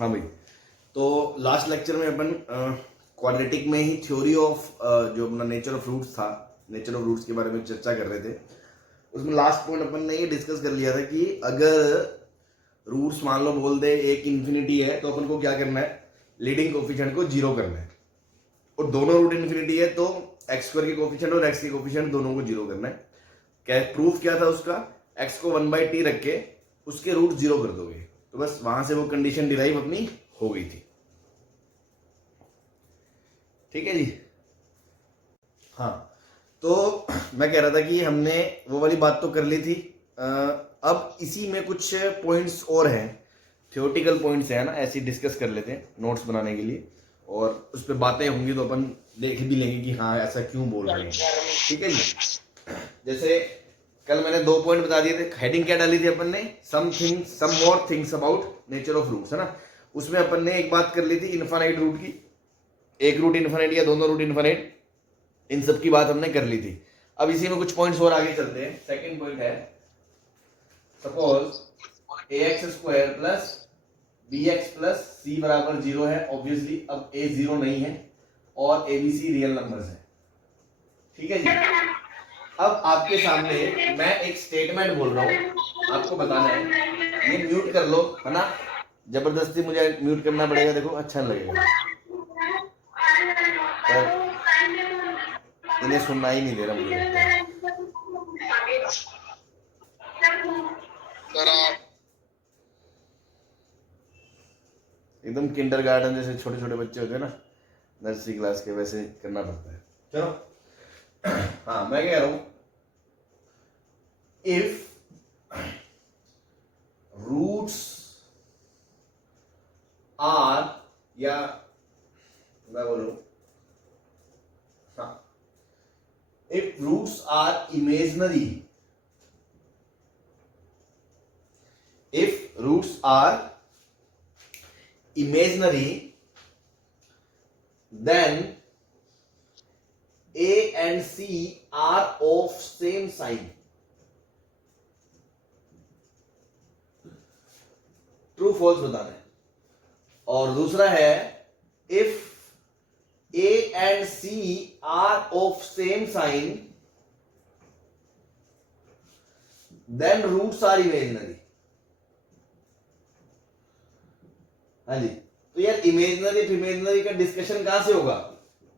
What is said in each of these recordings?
हाँ भाई, तो लास्ट लेक्चर में अपन क्वाड्रेटिक में ही थ्योरी ऑफ जो अपना नेचर ऑफ रूट्स था, नेचर ऑफ रूट्स के बारे में चर्चा कर रहे थे। उसमें लास्ट पॉइंट अपन ने ये डिस्कस कर लिया था कि अगर रूट्स मान लो बोल दे एक इन्फिनिटी है तो अपन को क्या करना है, लीडिंग कोफिशिएंट को जीरो करना है, और दोनों रूट इन्फिनिटी है तो एक्स स्क्वायर के कोफिशिएंट और एक्स के कोफिशिएंट दोनों को जीरो करना है। क्या प्रूफ क्या था उसका, एक्स को 1/t रख के उसके रूट जीरो कर दोगे, तो बस वहां से वो कंडीशन डिराइव अपनी हो गई थी। ठीक है जी। हाँ, तो मैं कह रहा था कि हमने वो वाली बात तो कर ली थी। अब इसी में कुछ पॉइंट्स और हैं, थियोरेटिकल पॉइंट्स हैं ना, ऐसे डिस्कस कर लेते हैं नोट्स बनाने के लिए, और उस पर बातें होंगी तो अपन देख भी लेंगे कि हाँ ऐसा क्यों बोल रहे हैं। ठीक है जी। जैसे कल मैंने 2 पॉइंट बता दिए थे, हेडिंग क्या डाली थी अपन ने, some more things about nature of roots, है ना। उसमें अपन ने एक बात कर ली थी इनफाइनाइट रूट की, एक रूट इनफाइनाइट या दोनों रूट इनफाइनाइट, इन सब की बात हमने कर ली थी। अब इसी में कुछ पॉइंट्स और आगे चलते हैं। सेकंड पॉइंट है, suppose ax square plus bx plus c बराबर 0 है। ऑब्वियसली अब a 0 नहीं है और abc रियल नंबर्स है। ठीक है जी। अब आपके सामने मैं एक स्टेटमेंट बोल रहा हूं, आपको बताना है, ये म्यूट कर लो, है ना, जबरदस्ती मुझे म्यूट करना पड़ेगा, देखो अच्छा नहीं लगेगा, इन्हें सुनना ही नहीं दे रहा मुझे लगता है। एकदम किंडरगार्टन जैसे छोटे छोटे बच्चे होते हैं ना, नर्सरी क्लास के, वैसे करना पड़ता है। चलो, हाँ मैं कह रहा हूं, इफ रूट्स आर, या मैं बोलूं, हाँ, if roots are imaginary, if roots are imaginary, then a and c are of same sign. True false बताना है। और दूसरा है, if a and c are of same sign, then roots are imaginary. हाँ जी, तो यार इमेजनरी का डिस्कशन कहां से होगा,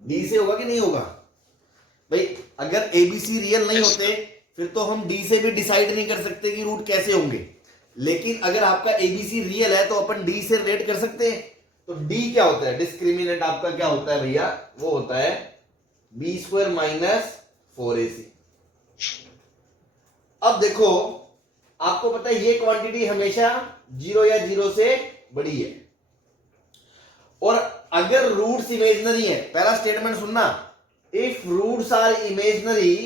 डी से होगा कि नहीं होगा भाई। अगर एबीसी रियल नहीं होते फिर तो हम डी से भी डिसाइड नहीं कर सकते कि रूट कैसे होंगे, लेकिन अगर आपका एबीसी रियल है तो अपन डी से रिलेट कर सकते हैं। तो डी क्या होता है, डिस्क्रिमिनेंट आपका क्या होता है भैया, वो होता है बी स्क्वायर माइनस 4ac। अब देखो, आपको पता है ये क्वांटिटी हमेशा 0 या 0 से बड़ी है, और अगर रूट्स इमेजनरी है, पहला स्टेटमेंट सुनना, इफ रूट्स आर इमेजनरी,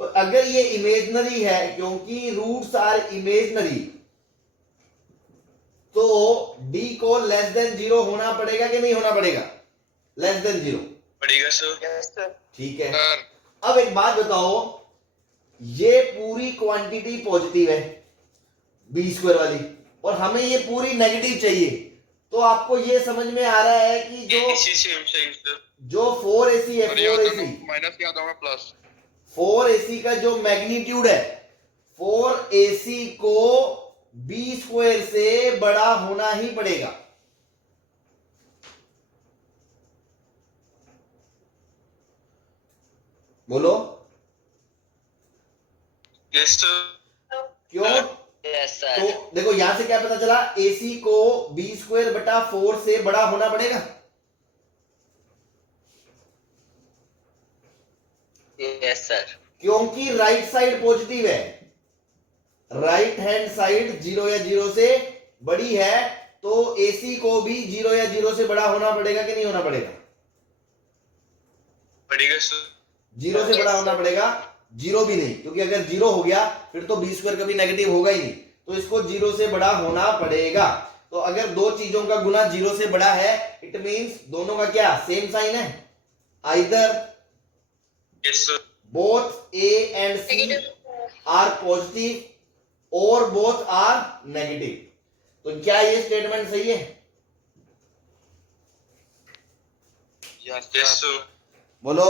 तो अगर ये इमेजनरी है, क्योंकि रूट्स आर इमेजनरी, तो डी को लेस देन 0 होना पड़ेगा कि नहीं होना पड़ेगा, लेस देन 0 पड़ेगा सर। ठीक है। अब एक बात बताओ, ये पूरी क्वांटिटी पॉजिटिव है बी स्क्वायर वाली, और हमें ये पूरी नेगेटिव चाहिए, तो आपको ये समझ में आ रहा है कि जो 4ac है, 4ac माइनस क्या होगा प्लस, 4ac का जो मैग्नीट्यूड है, 4ac को बी स्क्वायर से बड़ा होना ही पड़ेगा। बोलो यस क्यों? Yes sir. तो देखो यहां से क्या पता चला, ac को बी स्क्वायर बटा 4 से बड़ा होना पड़ेगा। Yes sir. क्योंकि राइट साइड पॉजिटिव है, राइट हैंड साइड 0 या 0 से बड़ी है, तो ac को भी 0 या 0 से बड़ा होना पड़ेगा कि नहीं होना पड़ेगा, पड़ेगा सर। 0 से बड़ा होना पड़ेगा, 0 भी नहीं, क्योंकि अगर 0 हो गया फिर तो बी स्क्वायर कभी नेगेटिव होगा ही नहीं, तो इसको 0 से बड़ा होना पड़ेगा। तो अगर दो चीजों का गुना 0 से बड़ा है, इट मींस दोनों का क्या सेम साइन है, either yes sir, both a and c are positive और both are negative। तो क्या ये स्टेटमेंट सही है? Yes, sir. बोलो।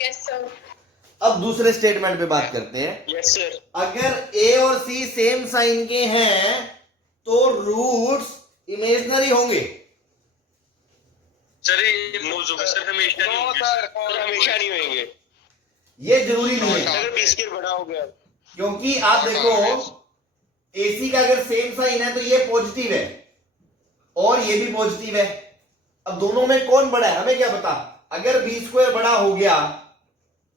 Yes, sir. अब दूसरे स्टेटमेंट पे बात करते हैं। Yes, sir. अगर ए और सी सेम साइन के हैं तो रूट्स इमेजिनरी होंगे। सर ये सर हमेशा नहीं होंगे सर, हमेशा नहीं होंगे। ये जरूरी नहीं है, अगर 20 के बड़ा हो गया क्योंकि आप देखो एसी का अगर सेम साइन है तो ये पॉजिटिव है और ये भी पॉजिटिव है। अब दोनों में कौन बड़ा है हमें क्या पता। अगर बी स्क्वायर बड़ा हो गया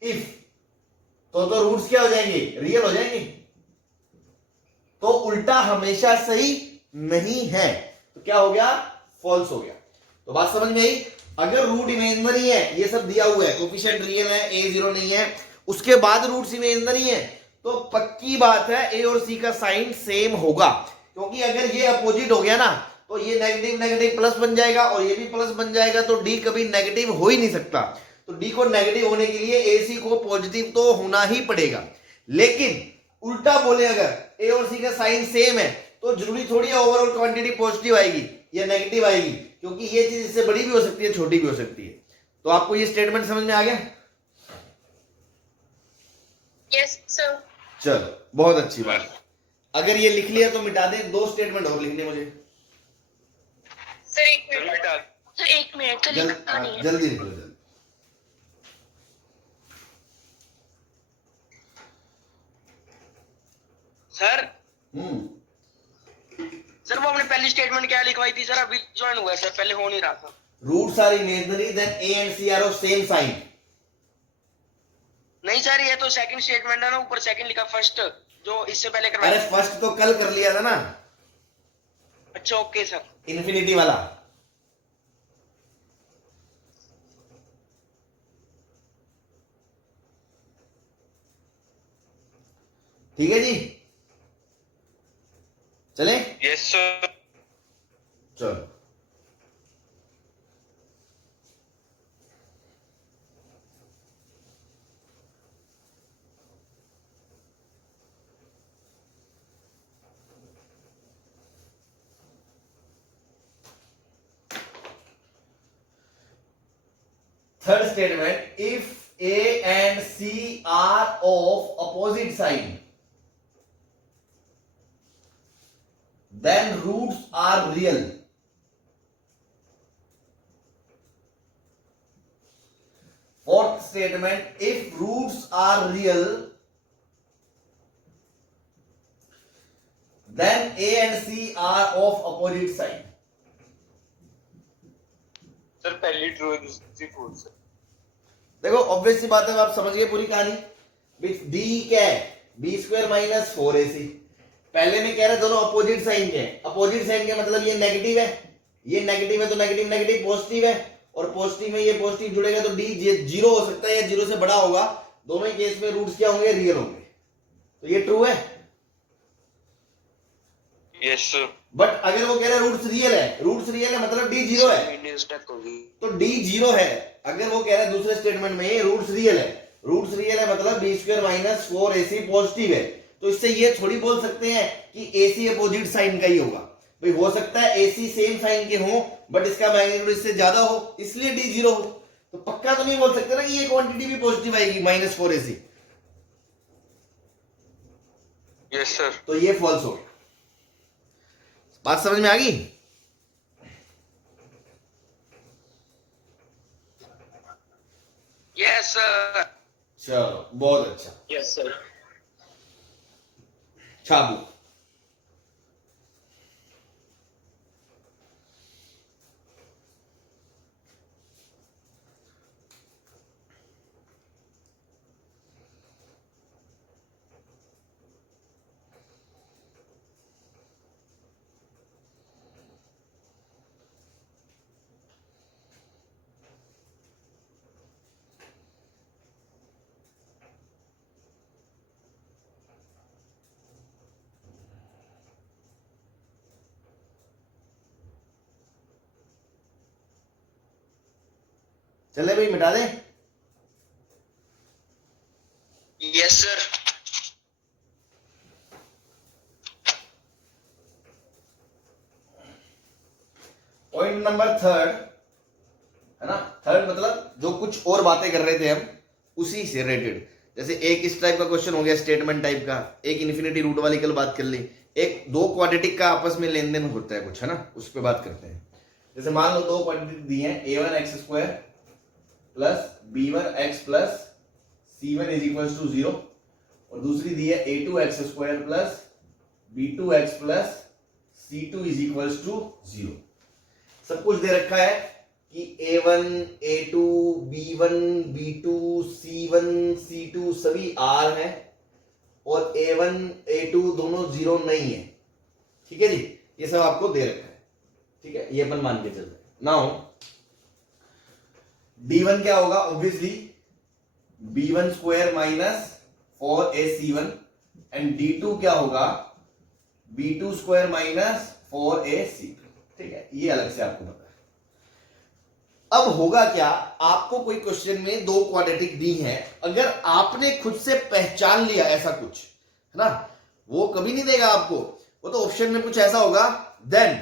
इफ तो रूट्स क्या हो जाएंगे? रियल हो जाएंगे। तो उल्टा हमेशा सही नहीं है, तो क्या हो गया? फॉल्स हो गया। तो बात समझ में आई? अगर रूट इमेजिनरी है, ये सब दिया हुआ है, कोफिशिएंट रियल है, ए जीरो नहीं है, उसके बाद रूट्स इमेजिनरी है, तो पक्की बात है ए और सी का साइन सेम होगा। क्योंकि अगर ये अपोजिट हो गया ना तो ये नेगेटिव नेगेटिव प्लस बन जाएगा और ये भी प्लस बन जाएगा, तो डी कभी नेगेटिव हो ही नहीं सकता। तो डी को नेगेटिव होने के लिए ए सी को पॉजिटिव तो होना ही पड़ेगा। लेकिन उल्टा बोले अगर ए और सी का साइन सेम है तो जरूरी थोड़ी है ओवरऑल क्वांटिटी पॉजिटिव आएगी या नेगेटिव आएगी, क्योंकि ये चीज इससे बड़ी भी हो सकती है, छोटी भी हो सकती है। तो आपको ये स्टेटमेंट समझ में आ गया? Yes sir. चलो बहुत अच्छी बात। अगर ये लिख लिया तो मिटा दे। दो स्टेटमेंट और लिखने मुझे। सर एक मिनट सर, एक मिनट तो लिखना नहीं है। जल्दी लिखो जल्दी। सर हम्म सर वो हमने पहली स्टेटमेंट क्या लिखवाई थी सर? अभी ज्वाइन हुआ है सर, पहले हो नहीं रहा था। Roots are imaginary then A and C are of same sign. नहीं सर, ये तो सेकंड स्टेटमेंट है ना, ऊपर सेकंड लिखा, फर्स्ट जो इससे पहले अरे करवाया। फर्स्ट तो कल कर लिया था ना, अच्छा ओके सर। इन्फिनिटी वाला। ठीक है जी, चले? Yes sir. चलो third statement, if A and C are of opposite sign then roots are real. Fourth statement, if roots are real then A and C are of opposite sign. Sir पहली true है, दूसरी false है। देखो obvious सी बात है, आप समझ गए पूरी कहानी। डी क्या है? B square minus 4ac। पहले में कह रहे दोनों अपोजिट साइन के हैं। अपोजिट साइन के मतलब ये नेगेटिव है, ये नेगेटिव है तो नेगेटिव नेगेटिव पॉजिटिव है, और पॉजिटिव में ये पॉजिटिव जुड़ेगा तो डी जीरो हो सकता है या जीरो से बड़ा होगा। दोनों ही केस में रूट्स क्या होंगे? रियल होंगे। तो ये ट्रू है। Yes sir. बट अगर वो कह रहे रूट्स रियल है, रूट्स रियल है मतलब डी जीरो है, तो डी जीरो है। अगर वो कह रहे हैं दूसरे स्टेटमेंट में रूट्स रियल है, रूट्स रियल है मतलब B square minus 4ac positive है, तो इससे ये थोड़ी बोल सकते हैं कि AC अपोजिट साइन का ही होगा। भाई हो सकता है AC सेम साइन के हो बट इसका मैग्नीट्यूड इससे ज्यादा हो, इसलिए D जीरो हो। तो पक्का तो नहीं बोल सकते ना कि ये क्वांटिटी भी पॉजिटिव आएगी माइनस 4ac। Yes sir. तो ये फॉल्स हो गया। बात समझ में आ गई? Yes sir. चलो बहुत अच्छा। Yes sir. छाबू। चले भाई मिटा दे। Yes sir. Point number third है ना, थर्ड मतलब जो कुछ और बातें कर रहे थे हम उसी से रिलेटेड, जैसे एक इस टाइप का क्वेश्चन हो गया स्टेटमेंट टाइप का, एक इन्फिनिटी रूट वाली कल बात कर ली, एक दो क्वाड्रेटिक का आपस में लेन देन होता है कुछ, है ना, उस पर बात करते हैं। जैसे मान लो दो क्वाड्रेटिक दी हैं, a1 x square plus b1 x plus c1 is equal to 0, और दूसरी दी है a2 x square plus b2 x plus c2 is equal to 0। सब कुछ दे रखा है कि a1 a2 b1 b2 c1 c2 सभी r है और a1 a2 दोनों 0 नहीं है, ठीक है जी, ये सब आपको दे रखा है, ठीक है, ये अपन मान के चल रहे हैं। नाउ d1 क्या होगा, obviously b1 square minus 4ac1, and d2 क्या होगा, b2 स्क्वायर माइनस 4ac2, ठीक है, ये अलग से आपको पता है। अब होगा क्या, आपको कोई क्वेश्चन में दो क्वाड्रेटिक दी हैं, अगर आपने खुद से पहचान लिया ऐसा कुछ, है ना, वो कभी नहीं देगा आपको, वो तो ऑप्शन में कुछ ऐसा होगा, then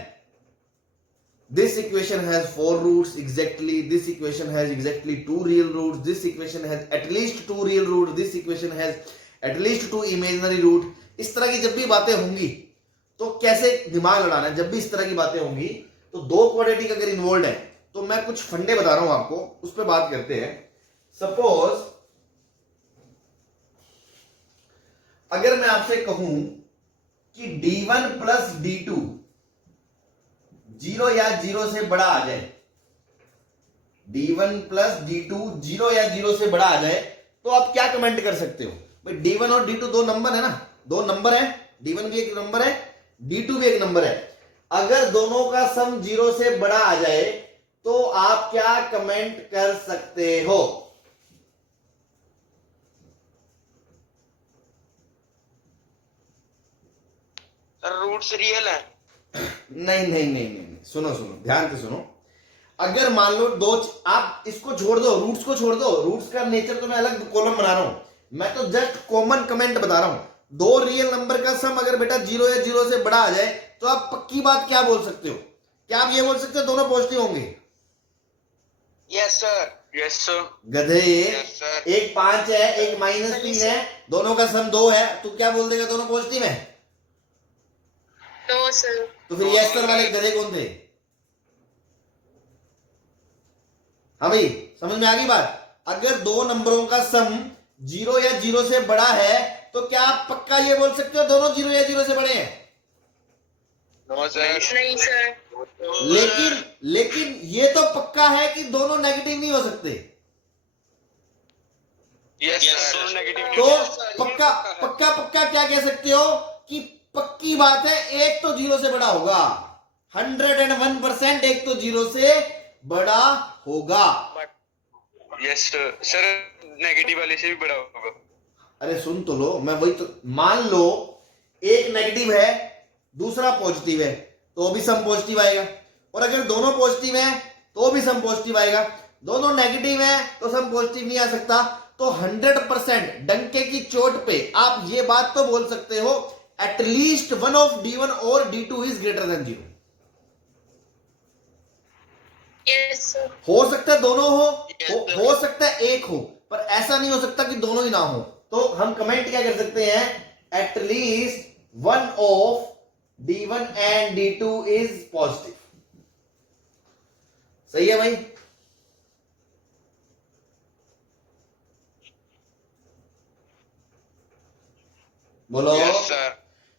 this equation has 4 roots exactly, this equation has exactly 2 real roots, this equation has at least 2 real roots, this equation has at least 2 imaginary root। इस तरह की जब भी बातें होंगी तो कैसे दिमाग लड़ाना है, जब भी इस तरह की बातें होंगी तो दो क्वाड्रेटिक अगर इन्वॉल्व है तो मैं कुछ फंडे बता रहा हूं आपको, उस पर बात करते हैं। सपोज अगर मैं आपसे कहूं कि d1 प्लस d2 0 या 0 से बड़ा आ जाए, d1 प्लस d2 0 या 0 से बड़ा आ जाए, तो आप क्या कमेंट कर सकते हो भाई, d1 और d2 दो नंबर है ना, दो नंबर है, d1 भी एक नंबर है, d2 भी एक नंबर है, अगर दोनों का सम 0 से बड़ा आ जाए तो आप क्या कमेंट कर सकते हो? सर रूट्स रियल है? नहीं नहीं नहीं नहीं, सुनो सुनो ध्यान से सुनो, अगर मान लो दो, आप इसको छोड़ दो, रूट्स को छोड़ दो, रूट्स का नेचर तो मैं अलग कॉलम बना रहा हूं, मैं तो जस्ट कॉमन कमेंट बता रहा हूं, दो रियल नंबर का सम अगर बेटा 0 या 0 से बड़ा आ जाए तो आप पक्की बात क्या बोल सकते हो, क्या आप ये बोल सकते हो दोनों पॉजिटिव होंगे? Yes sir. Yes sir. गधे, Yes, sir. एक 5 है एक -3 है, दोनों का सम 2 है, तू क्या बोल देगा दोनों पॉजिटिव है? तो सर तो फिर यस सर वाले गधे कौन थे? हाँ भाई समझ में आ गई बात, अगर दो नंबरों का सम 0 या 0 से बड़ा है तो क्या आप पक्का ये बोल सकते हो दोनों 0 या 0 से बड़े हैं? No sir. नहीं सर। लेकिन लेकिन ये तो पक्का है कि दोनों नेगेटिव नहीं हो सकते, यस सर। नेगेटिव तो पक्का पक्का पक्का क्या कह सकते हो कि पक्की बात है एक तो 0 से बड़ा होगा, 101% एक तो 0 से बड़ा होगा। Yes sir. सर नेगेटिव वाले से भी बड़ा होगा। अरे सुन तो लो, मैं वही तो, मान लो एक नेगेटिव है दूसरा पॉजिटिव है तो भी सम पॉजिटिव आएगा, और अगर दोनों पॉजिटिव हैं तो भी सम पॉजिटिव आएगा, दोनों नेगेटिव हैं तो सम पॉजिटिव नहीं आ सकता, तो 100% डंके की चोट पे आप ये बात तो बोल सकते हो एटलीस्ट वन ऑफ d1 और d2 is greater than 0। Yes sir. हो सकता है दोनों हो सकता है एक हो, पर ऐसा नहीं हो सकता कि दोनों ही ना हो, तो हम कमेंट क्या कर सकते हैं, at least one of d1 and d2 is positive. सही है भाई? बोलो। Yes sir.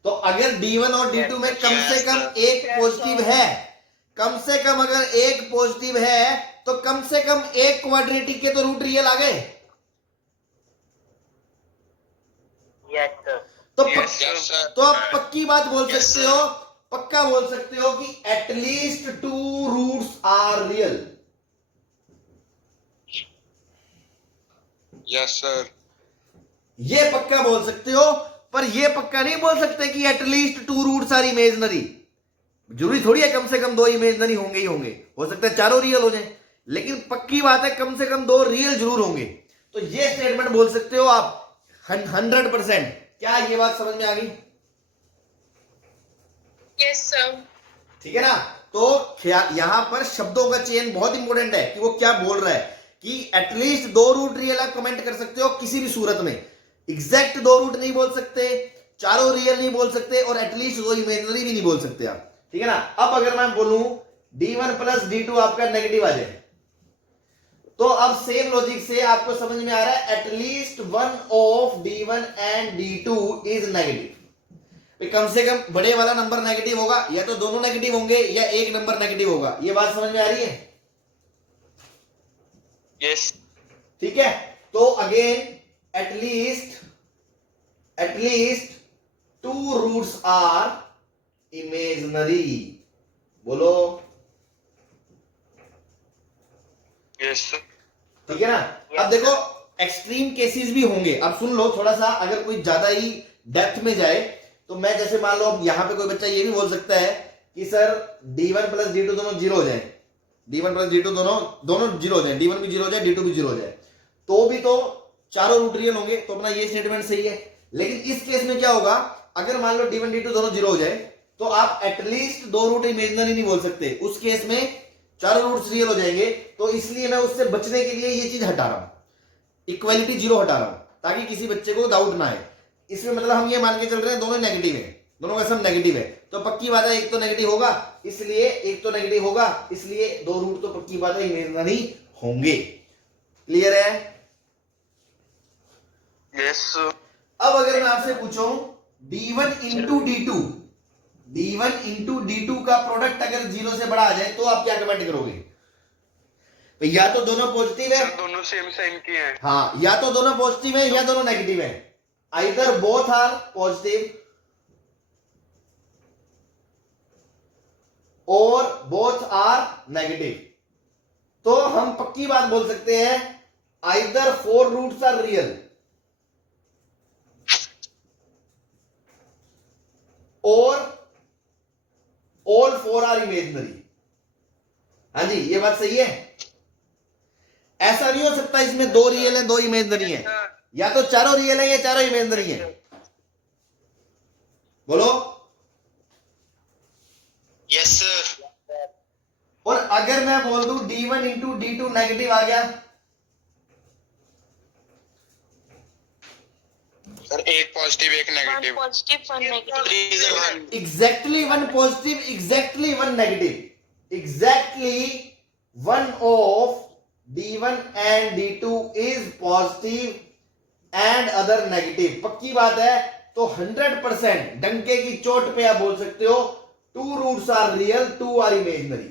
तो अगर d1 और d2 में कम से कम एक पॉजिटिव है, कम से कम अगर एक पॉजिटिव है तो कम से कम एक क्वाड्रेटिक के तो रूट रियल आ गए। Yes sir. तो यस सर। तो आप पक्की बात बोल सकते हो, पक्का बोल सकते हो कि at least 2 roots are real. Yes sir. ये पक्का बोल सकते हो, पर ये पक्का नहीं बोल सकते कि एटलीस्ट 2 रूट्स आर इमेजिनरी। जरूरी थोड़ी है कम से कम 2 इमेजिनरी होंगे ही होंगे, हो सकता है चारों रियल हो जाए, लेकिन पक्की बात है कम से कम 2 रियल जरूर होंगे। तो ये स्टेटमेंट बोल सकते हो आप 100%। क्या ये बात समझ में आ गई? Yes sir. ठीक है ना? तो यहां पर शब्दों का चयन बहुत इंपॉर्टेंट है कि वो क्या बोल रहा है, कि एटलीस्ट 2 रूट रियल आप कमेंट कर सकते हो किसी भी सूरत में, एग्जैक्ट 2 रूट नहीं बोल सकते, चारों रियल नहीं बोल सकते, और एटलीस्ट 2 इमेजिनरी भी नहीं बोल सकते आप, ठीक है ना। अब अगर मैं बोलूं d1 प्लस d2 आपका नेगेटिव आ जाए, तो अब सेम लॉजिक से आपको समझ में आ रहा है at least one of d1 and d2 is negative. कम से कम बड़े वाला नंबर नेगेटिव होगा, या तो दोनों नेगेटिव होंगे या एक नंबर नेगेटिव होगा। ये बात समझ में आ रही है? यस। ठीक है, तो again at least 2 roots are imaginary. बोलो यस। ठीक है ना। अब देखो एक्सट्रीम केसेस भी होंगे, अब सुन लो थोड़ा सा, अगर कोई ज्यादा ही डेप्थ में जाए तो मैं जैसे मान लो अब यहां पे कोई बच्चा ये भी बोल सकता है कि सर d1 प्लस d2 दोनों जीरो हो जाए, d1 प्लस d2 दोनों जीरो हो जाए, d1 भी जीरो हो जाए d2 भी जीरो हो जाए, तो भी तो चारों रूट रियल होंगे, तो अपना ये स्टेटमेंट सही है। लेकिन इस केस में क्या होगा, अगर मान लो d1 d2 दोनों जीरो हो जाए तो आप एटलीस्ट 2 रूट इमेजिनरी नहीं बोल सकते, उस केस में चारों रूट्स रियल हो जाएंगे। तो इसलिए मैं उससे बचने के लिए ये चीज हटा रहा हूं, इक्वालिटी जीरो हटा रहा हूं, ताकि किसी बच्चे को डाउट ना आए। इसमें मतलब हम ये मान के चल रहे हैं दोनों नेगेटिव है, दोनों का सम नेगेटिव है, तो पक्की बात है एक तो नेगेटिव होगा, इसलिए एक तो नेगेटिव होगा, इसलिए 2 रूट तो पक्की बात है इमेजिनरी होंगे। क्लियर है? यस। अब अगर मैं आपसे पूछूं d1 इंटू d2 का प्रोडक्ट अगर 0 से बड़ा आ जाए तो आप क्या कमेंट करोगे? तो या तो दोनों पॉजिटिव है, दोनों सेम साइन की हैं। हाँ, या तो दोनों पॉजिटिव है या दोनों नेगेटिव है, आइदर बोथ आर पॉजिटिव और बोथ आर नेगेटिव, तो हम पक्की बात बोल सकते हैं आइदर 4 रूट्स आर रियल और ऑल 4 आर इमेजिनरी। हाँ जी, ये बात सही है। ऐसा नहीं हो सकता इसमें 2 रियल है 2 इमेजिनरी है, या तो चारों रियल है या चारों इमेजिनरी है। बोलो यस सर। और अगर मैं बोल दूं d1 इंटू d2 नेगेटिव आ गया, सर एक पॉजिटिव एक one negative. Positive one negative. Exactly 1 positive exactly 1 negative, exactly 1 of d1 and d2 is positive and other negative. पक्की बात है, तो 100% डंके की चोट पे आप बोल सकते हो 2 roots are real 2 are imaginary.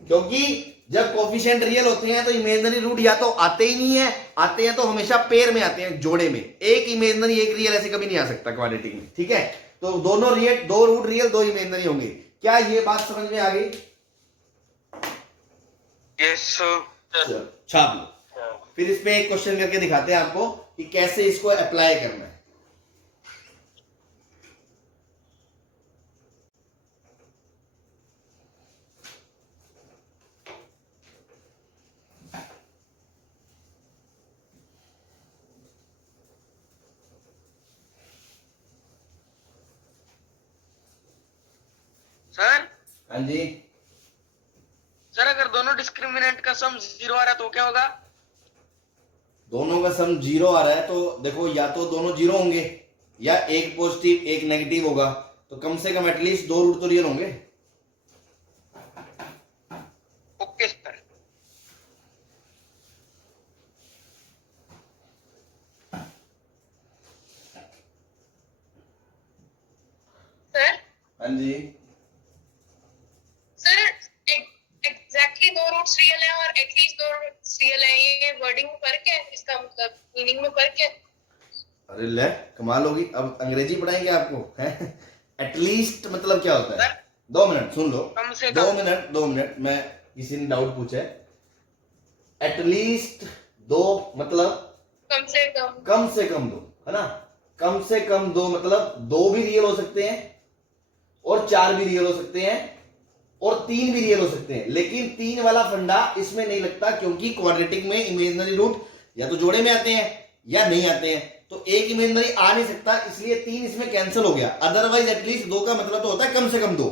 क्योंकि जब कोफिशिएंट रियल होते हैं तो इमेजिनरी रूट या तो आते ही नहीं है, आते हैं तो हमेशा पेयर में आते हैं, जोड़े में। एक इमेजिनरी एक रियल ऐसे कभी नहीं आ सकता क्वाड्रेटिक में, ठीक है। तो दोनों रियल 2 रूट रियल 2 इमेजिनरी होंगे। क्या ये बात समझ में आ गई? Yes sir. छाप लो, फिर इस पे एक क्वेश्चन करके दिखाते हैं आपको कि कैसे इसको अप्लाई करना है। सर। हाँ जी, सर अगर दोनों डिस्क्रिमिनेंट का सम 0 आ रहा है तो क्या होगा? दोनों का सम 0 आ रहा है तो देखो या तो दोनों 0 होंगे या एक पॉजिटिव एक नेगेटिव होगा, तो कम से कम एटलीस्ट 2 रूट तो रियल होंगे। Okay sir. सर हाँ जी, सर एग्जैक्टली 2 रूट्स रियल है और एटलीस्ट 2 रूट्स रियल है, ये वर्डिंग में फर्क है, इसका मतलब मीनिंग में फर्क है। अरे ले कमाल होगी, अब अंग्रेजी पढ़ाएंगे आपको है। एटलीस्ट मतलब क्या होता है? 2 मिनट सुन लो, कम से 2 मिनट, मैं किसी ने डाउट पूछा है। एटलीस्ट 2 मतलब कम से कम कम से कम 2, है ना। कम से कम 2 मतलब 2 भी रियल हो सकते हैं और 4 भी रियल हो सकते हैं और 3 भी रियल हो सकते हैं, लेकिन 3 वाला फंडा इसमें नहीं लगता, क्योंकि क्वाड्रेटिक में इमेजिनरी रूट या तो जोड़े में आते हैं या नहीं आते हैं। तो एक इमेजिनरी आ नहीं सकता, इसलिए 3 इसमें कैंसिल हो गया। अदरवाइज एटलीस्ट 2 का मतलब तो होता है कम से कम 2,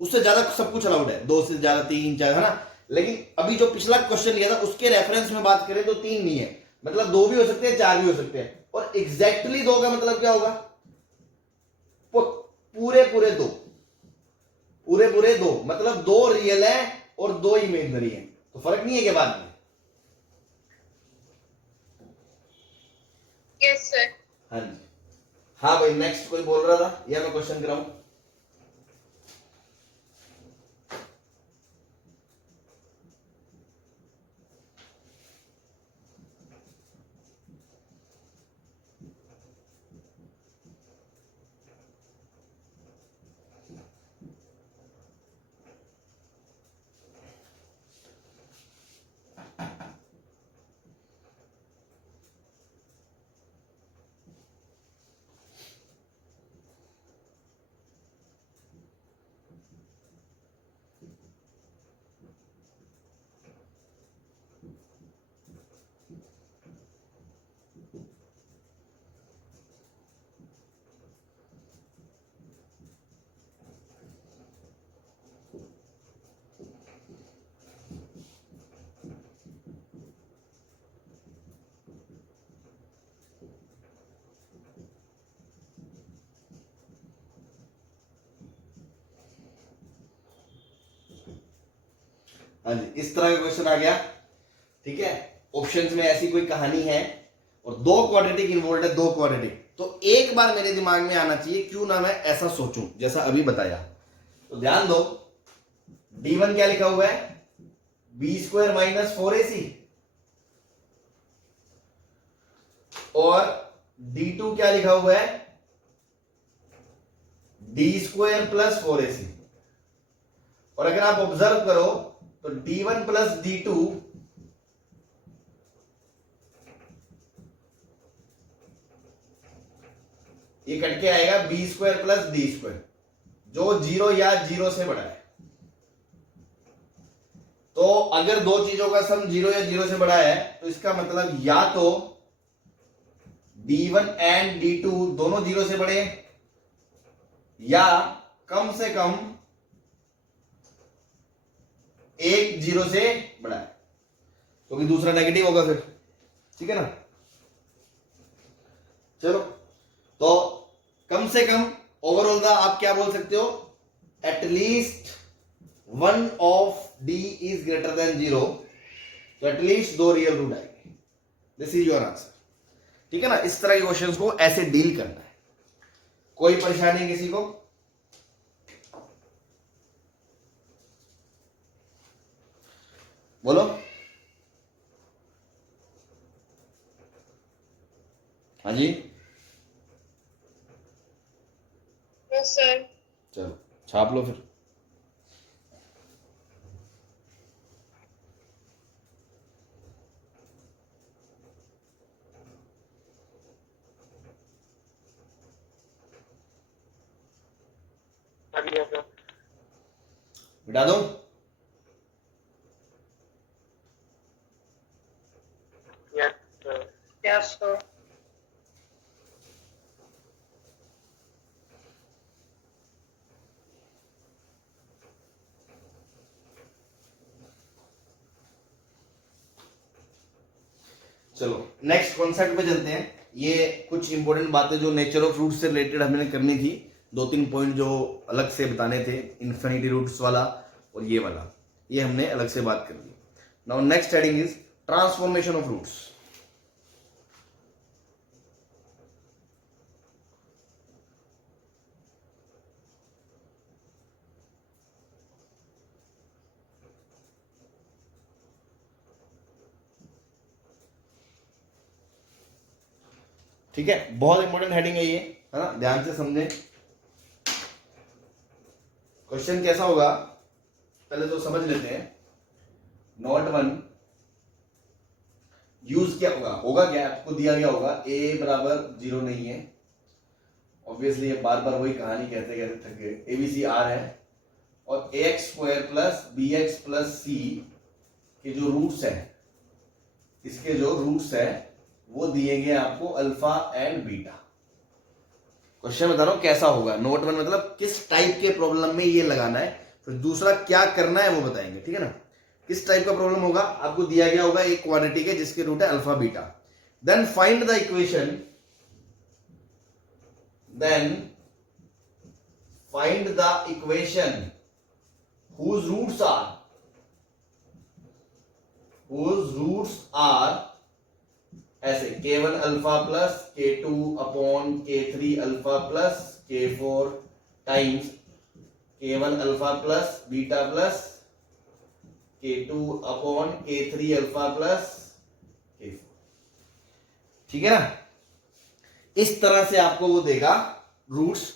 उससे ज्यादा सब कुछ अलाउड है, 2 से ज्यादा 3 4, है ना। लेकिन अभी जो पिछला क्वेश्चन लिया था उसके रेफरेंस में बात करें तो 3 नहीं है, मतलब 2 भी हो सकते हैं 4 भी हो सकते हैं। और एग्जैक्टली 2 का मतलब क्या होगा, पूरे पूरे 2, पूरे पूरे 2 मतलब 2 रियल है और 2 इमेजिनरी है, तो फर्क नहीं है क्या बात में? Yes sir. हाँ जी। हाँ भाई, नेक्स्ट कोई बोल रहा था या मैं क्वेश्चन कराऊं? हाँ जी, इस तरह का क्वेश्चन आ गया। ठीक है, ऑप्शंस में ऐसी कोई कहानी है और 2 क्वाड्रेटिक इन्वॉल्व है, 2 क्वाड्रेटिक, तो एक बार मेरे दिमाग में आना चाहिए क्यों ना मैं ऐसा सोचूं जैसा अभी बताया। तो ध्यान दो, D1 क्या लिखा हुआ है, B² - 4AC, और D2 क्या लिखा हुआ है, D² + 4AC। और अगर आप ऑब्जर्व करो तो D1 + D2 ये कट के आएगा B² + D², जो 0 या 0 से बड़ा है। तो अगर 2 चीजों का सम 0 या 0 से बड़ा है तो इसका मतलब या तो D1 एंड D2 दोनों 0 से बड़े हैं, या कम से कम एक 0 से बड़ा है, क्योंकि दूसरा नेगेटिव होगा फिर। ठीक है ना। चलो, तो कम से कम ओवरऑल द आप क्या बोल सकते हो, at least 1 of D is greater than 0, तो एटलीस्ट 2 रियल रूट आएंगे। This is your answer. ठीक है ना। इस तरह के क्वेश्चंस को ऐसे डील करना है। कोई परेशानी किसी को? बोलो। हाँ जी, यस सर। चलो छाप लो फिर। मिटा दो। Yes sir. चलो नेक्स्ट कॉन्सेप्ट पे चलते हैं। ये कुछ इंपॉर्टेंट बातें जो नेचर ऑफ रूट से रिलेटेड हमने करनी थी, 2-3 पॉइंट जो अलग से बताने थे, इन्फिनिटी रूट्स वाला और ये वाला, ये हमने अलग से बात कर ली। Now next heading is transformation of roots. ठीक है, बहुत इंपॉर्टेंट हेडिंग है ये, है ना, ध्यान से समझें। क्वेश्चन कैसा होगा पहले तो समझ लेते हैं। नॉट 1 यूज क्या होगा क्या आपको दिया गया होगा, a = 0 नहीं है, ऑब्वियसली ये बार बार वही कहानी कहते कहते थक गए। ABC R है और ax² + bx + c के जो रूट्स है, इसके जो रूट्स है वो दिए गए आपको अल्फा एंड बीटा। क्वेश्चन बता रहा हूं कैसा होगा, नोट 1 मतलब किस टाइप के प्रॉब्लम में ये लगाना है, फिर दूसरा क्या करना है वो बताएंगे, ठीक है ना। किस टाइप का प्रॉब्लम होगा, आपको दिया गया होगा एक क्वांटिटी के जिसके रूट है alpha beta, then find the equation, whose roots are ऐसे k1 alpha plus k2 upon k3 alpha plus k4 times k1 alpha plus beta plus k2 upon k3 alpha plus k4, ठीक है ना। इस तरह से आपको वो देगा रूट्स।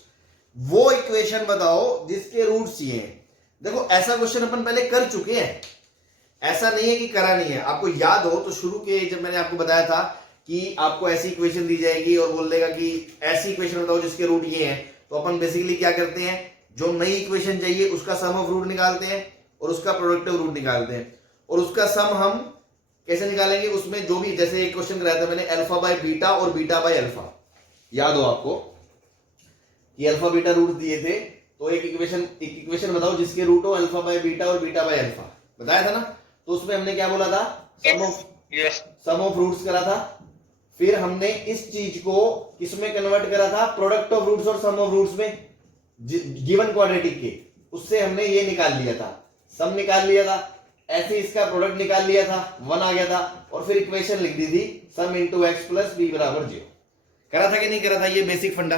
वो इक्वेशन बताओ जिसके रूट्स ये हैं। देखो ऐसा क्वेश्चन अपन पहले कर चुके हैं, ऐसा नहीं है कि करा नहीं है। आपको याद हो तो शुरू के जब मैंने आपको बताया था कि आपको ऐसी इक्वेशन दी जाएगी और बोल देगा कि ऐसी इक्वेशन बताओ जिसके रूट ये हैं, तो अपन बेसिकली क्या करते हैं, जो नई इक्वेशन चाहिए उसका सम ऑफ रूट निकालते हैं और उसका प्रोडक्टिव रूट निकालते हैं। और उसका सम हम कैसे निकालेंगे, उसमें जो भी, जैसे एक क्वेश्चन कराया था मैंने अल्फा बाय बीटा और बीटा बाय अल्फा, याद हो आपको कि अल्फा बीटा रूट दिए थे, तो एक इक्वेशन बताओ जिसके रूट हो अल्फा बाय बीटा और बीटा बाय अल्फा, बताया था ना। तो उसमें हमने क्या बोला था, सम ऑफ रूट्स करा था। फिर हमने इस चीज को किसमें कन्वर्ट करा था, प्रोडक्ट ऑफ रूट्स और सम ऑफ रूट्स में, गिवन क्वाड्रेटिक के, उससे हमने ये निकाल लिया था, सम निकाल लिया था, ऐसे इसका प्रोडक्ट निकाल लिया था, 1 आ गया था, और फिर इक्वेशन लिख दी थी सम इंटू एक्स प्लस बी बराबर 0। करा था कि नहीं करा था ये बेसिक फंडा,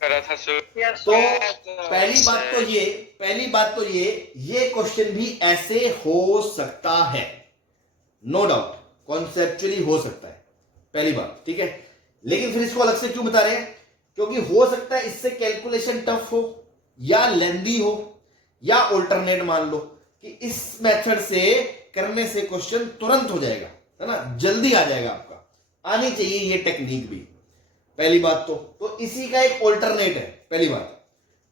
करा था सर। तो पहली बात तो ये क्वेश्चन भी ऐसे हो सकता है, नो डाउट, कॉन्सेप्चुअली हो सकता है, पहली बात, ठीक है। लेकिन फिर इसको अलग से क्यों बता रहे हैं, क्योंकि हो सकता है इससे कैलकुलेशन टफ हो या लेंदी हो या ऑल्टरनेट मान लो कि इस मेथड से करने से क्वेश्चन तुरंत हो जाएगा, है ना, जल्दी आ जाएगा, आपका आनी चाहिए ये टेक्निक भी, पहली बात तो इसी का एक ऑल्टरनेट है, पहली बात,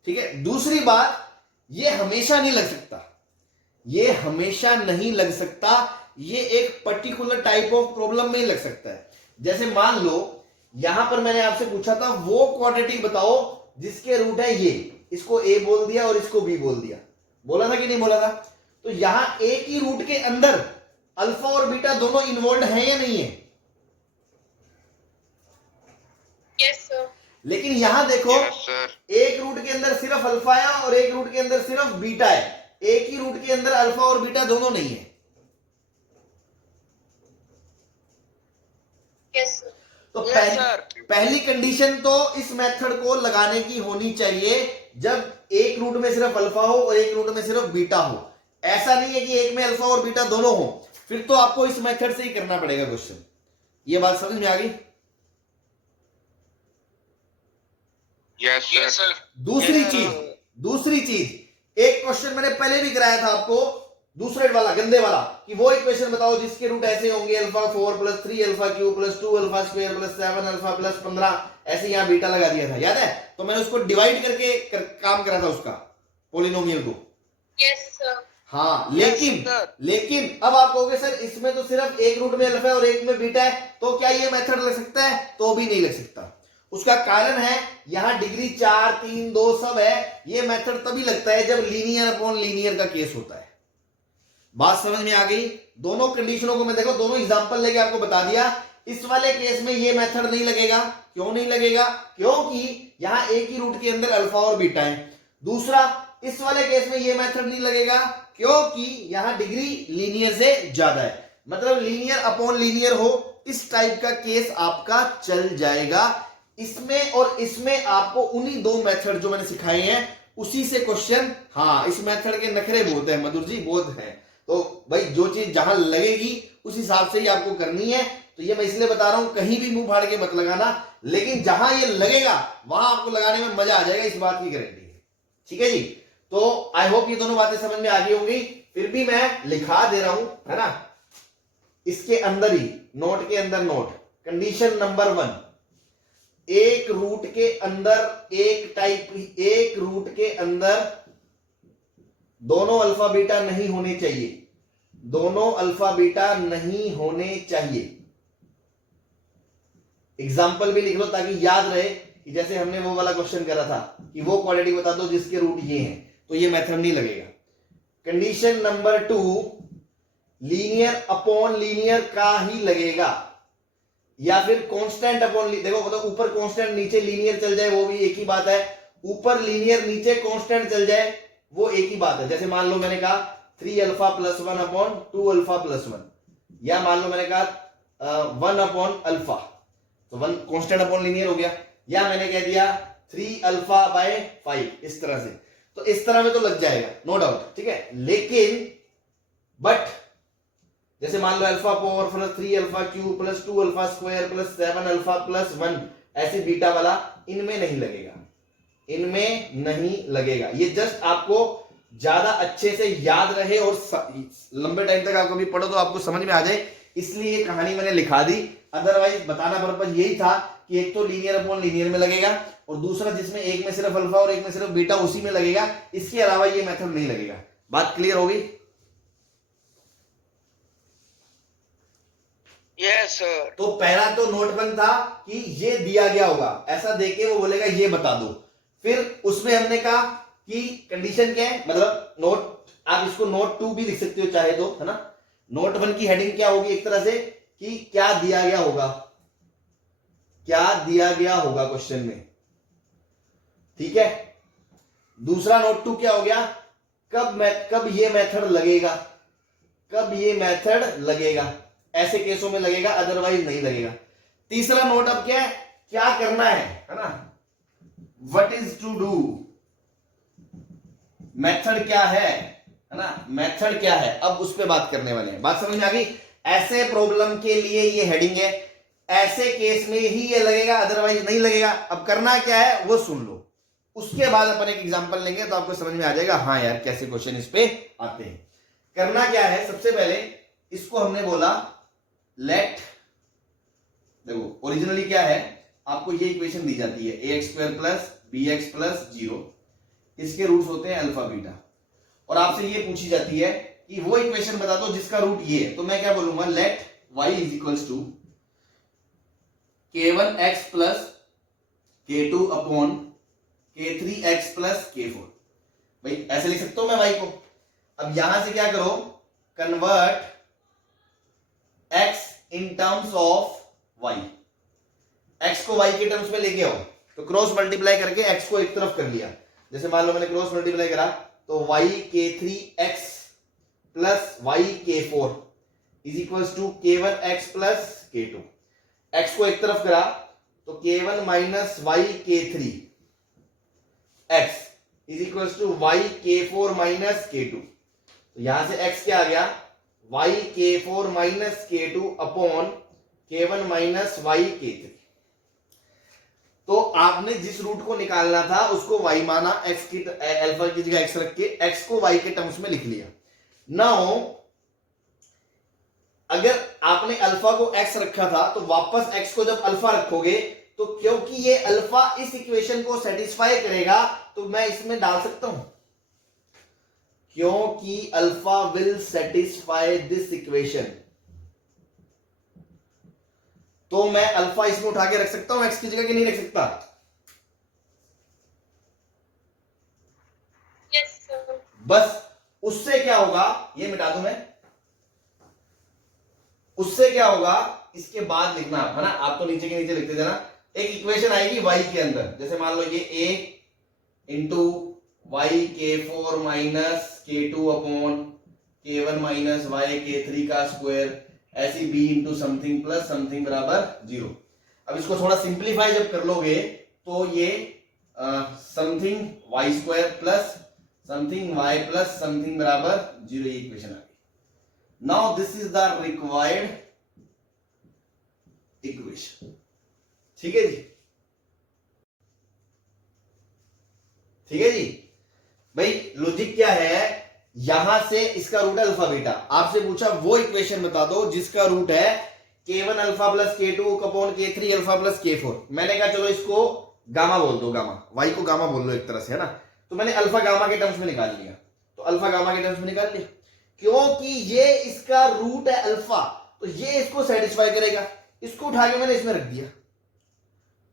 ठीक है। दूसरी बात, ये हमेशा नहीं लग सकता, ये एक पर्टिकुलर टाइप ऑफ प्रॉब्लम में ही लग सकता है। जैसे मान लो यहां पर मैंने आपसे पूछा था वो क्वाड्रेटिक बताओ जिसके रूट है ये, इसको ए बोल दिया और इसको बी बोल दिया, बोला था कि नहीं बोला था। तो यहां ए की रूट के अंदर अल्फा और बीटा दोनों इन्वॉल्व है या नहीं है, यस सर। लेकिन यहां देखो एक रूट के अंदर सिर्फ अल्फा है और एक रूट के अंदर सिर्फ बीटा है, एक ही रूट के अंदर अल्फा और बीटा दोनों नहीं है। Yes sir. तो पहली कंडीशन तो इस मेथड को लगाने की होनी चाहिए जब एक रूट में सिर्फ अल्फा हो और एक रूट में सिर्फ बीटा हो। ऐसा नहीं है कि एक में अल्फा और बीटा दोनों हो, फिर तो आपको इस मेथड से ही करना पड़ेगा क्वेश्चन। ये बात समझ में आ गई? Yes sir. दूसरी चीज एक क्वेश्चन मैंने पहले भी कराया था आपको, दूसरे वाला गंदे वाला, कि वो इक्वेशन बताओ जिसके रूट ऐसे होंगे alpha 4 plus 3 alpha cube plus 2 alpha square plus 7 alpha plus 15, ऐसे यहां बीटा लगा दिया था, याद है? तो मैंने उसको डिवाइड करके काम करा था उसका पॉलिनोमियल को। Yes sir. हाँ, लेकिन अब आप कहोगे सर इसमें तो सिर्फ एक रूट में अल्फा है और एक में बीटा है, तो क्या ये मेथड लग सकता है? तो भी नहीं लग सकता। उसका कारण है यहां डिग्री 4, 3, 2 सब है। ये मेथड तभी लगता है जब लीनियर अपॉन लीनियर का केस होता है। बात समझ में आ गई? दोनों कंडीशनों को मैं देखो दोनों एग्जांपल लेके आपको बता दिया। इस वाले केस में ये मेथड नहीं लगेगा। क्यों नहीं लगेगा? क्योंकि यहां एक ही रूट के अंदर अल्फा और बीटा है। दूसरा, इस वाले केस में ये मेथड नहीं लगेगा क्योंकि यहां डिग्री लीनियर से ज्यादा है, मतलब लीनियर अपॉन लीनियर हो, इस टाइप का केस आपका चल जाएगा। इसमें और इसमें आपको उन्हीं दो मेथड जो मैंने सिखाए हैं उसी से क्वेश्चन, हाँ इस मेथड के नखरे बहुत है मधुर जी, बहुत है। तो भाई जो चीज जहां लगेगी उस हिसाब से ही आपको करनी है। तो ये मैं इसलिए बता रहा हूं, कहीं भी मुंह फाड़ के मत लगाना, लेकिन जहां ये लगेगा वहां आपको लगाने में मजा आ जाएगा, इस बात की गारंटी है। ठीक है जी? तो आई होप ये दोनों बातें समझ में आ गई होंगी। फिर भी मैं लिखा दे रहा हूं, है ना, इसके अंदर ही नोट के अंदर नोट, कंडीशन नंबर 1, एक रूट के अंदर एक रूट के अंदर दोनों अल्फा बीटा नहीं होने चाहिए, दोनों अल्फा बीटा नहीं होने चाहिए। एग्जाम्पल भी लिख लो ताकि याद रहे कि जैसे हमने वो वाला क्वेश्चन करा था कि वो क्वाड्रेटिक बता दो जिसके रूट ये हैं, तो ये मेथड नहीं लगेगा। Condition number 2, linear upon linear का ही लगेगा या फिर कांस्टेंट अपॉन, देखो मतलब ऊपर कांस्टेंट नीचे लीनियर चल जाए वो भी एक ही बात है, ऊपर लीनियर नीचे कांस्टेंट चल जाए वो एक ही बात है। जैसे मान लो मैंने कहा 3 alpha plus 1 upon 2 alpha plus 1, या मान लो मैंने कहा 1 अपॉन अल्फा, तो 1 कांस्टेंट अपॉन लीनियर हो गया, या मैंने कह दिया 3 अल्फा बाय 5, इस तरह से, तो इस तरह में तो लग जाएगा नो डाउट, ठीक है। लेकिन बट जैसे मान लो alpha power plus 3 alpha cube plus 2 alpha square plus 7 alpha plus 1, ऐसे बीटा वाला इनमें नहीं लगेगा, इनमें नहीं लगेगा। ये जस्ट आपको ज्यादा अच्छे से याद रहे और लंबे टाइम तक आप कभी पढ़ो तो आपको समझ में आ जाए, इसलिए ये कहानी मैंने लिखा दी। अदरवाइज बताना पर्पज यही था कि एक तो लीनियर अपॉन लीनियर में लगेगा और दूसरा जिसमें एक में सिर्फ अल्फा और एक में सिर्फ बीटा उसी में लगेगा, इसके अलावा ये मेथड नहीं लगेगा। बात क्लियर होगी? Yes sir. तो पहला तो नोट बन था कि ये दिया गया होगा, ऐसा देके वो बोलेगा ये बता दो, फिर उसमें हमने कहा कि कंडीशन क्या है, मतलब नोट, आप इसको नोट 2 भी लिख सकते हो चाहे तो, है ना। नोट 1 की हेडिंग क्या होगी एक तरह से कि क्या दिया गया होगा, क्या दिया गया होगा क्वेश्चन में, ठीक है। दूसरा नोट 2 क्या हो गया, कब ये मेथड लगेगा, कब ये मेथड लगेगा, ऐसे केसों में लगेगा अदरवाइज नहीं लगेगा। तीसरा नोट अब क्या है, क्या करना है ना, what is to do, method क्या है ना, मेथड क्या है, अब उस पर बात करने वाले हैं। बात समझ में आ गई? ऐसे प्रॉब्लम के लिए ये हेडिंग है, ऐसे केस में ही ये लगेगा अदरवाइज नहीं लगेगा। अब करना क्या है वो सुन लो, उसके बाद अपन एक एग्जांपल लेंगे तो आपको समझ में आ जाएगा हाँ यार कैसे क्वेश्चन इस पे आते हैं। करना क्या है, सबसे पहले इसको हमने बोला लेट, देखो ओरिजिनली क्या है, आपको ये इक्वेशन दी जाती है ax square plus bx plus 0, इसके रूट्स होते हैं अल्फा बीटा, और आपसे ये पूछी जाती है कि वो इक्वेशन बता दो जिसका रूट ये है, तो मैं क्या बोलूंगा, let y is equals to k1x plus k2 upon k3x plus k4। भाई ऐसे लिख सकता हूं मैं y को। अब यहां से क्या करो, convert x in terms of y, x को y के टर्म्स में लेके आओ, तो क्रॉस मल्टीप्लाई करके x को एक तरफ कर लिया। जैसे मान लो मैंने क्रॉस मल्टीप्लाई करा तो y k3x plus y k4 is equals to k1x plus k2, x को एक तरफ करा तो k1 minus y k3 x is equals to y k4 minus k2, तो यहां से x क्या आ गया, y k4 minus k2 upon k1 minus y k3। तो आपने जिस रूट को निकालना था उसको y माना, x की अल्फा की जगह x रख के x को y के टर्म्स में लिख लिया। नाउ अगर आपने अल्फा को x रखा था तो वापस x को जब अल्फा रखोगे तो क्योंकि ये अल्फा इस इक्वेशन को सेटिस्फाई करेगा तो मैं इसमें डाल सकता हूं, क्योंकि alpha will satisfy this equation, तो मैं अल्फा इसमें उठा के रख सकता हूं x की जगह कि नहीं रख सकता? Yes sir. बस उससे क्या होगा, ये मिटा दूं मैं, उससे क्या होगा इसके बाद लिखना आप, है ना, आप तो नीचे के नीचे लिखते जाना। एक इक्वेशन आएगी y के अंदर, जैसे मान लो ये a into y k4 minus k2 upon k1 minus y k3 का स्क्वायर, ऐसी b into something plus something बराबर 0। अब इसको थोड़ा सिंप्लीफाई जब कर लोगे तो ये something y square plus something y plus something बराबर 0, ये इक्वेशन आ गई। Now this is the required equation, ठीक है जी, ठीक है जी। भाई लॉजिक क्या है, यहां से इसका रूट है अल्फा बीटा, आपसे पूछा वो इक्वेशन बता दो जिसका रूट है k1 alpha plus k2 upon k3 alpha plus k4। मैंने कहा चलो इसको गामा बोल दो, गामा, y को गामा बोल लो एक तरह से, है ना। तो मैंने अल्फा गामा के टर्म्स में निकाल लिया, तो अल्फा गामा के टर्म्स में निकाल लिया, क्योंकि ये इसका रूट है अल्फा, तो ये इसको सेटिस्फाई करेगा, इसको उठा के मैंने इसमें रख दिया,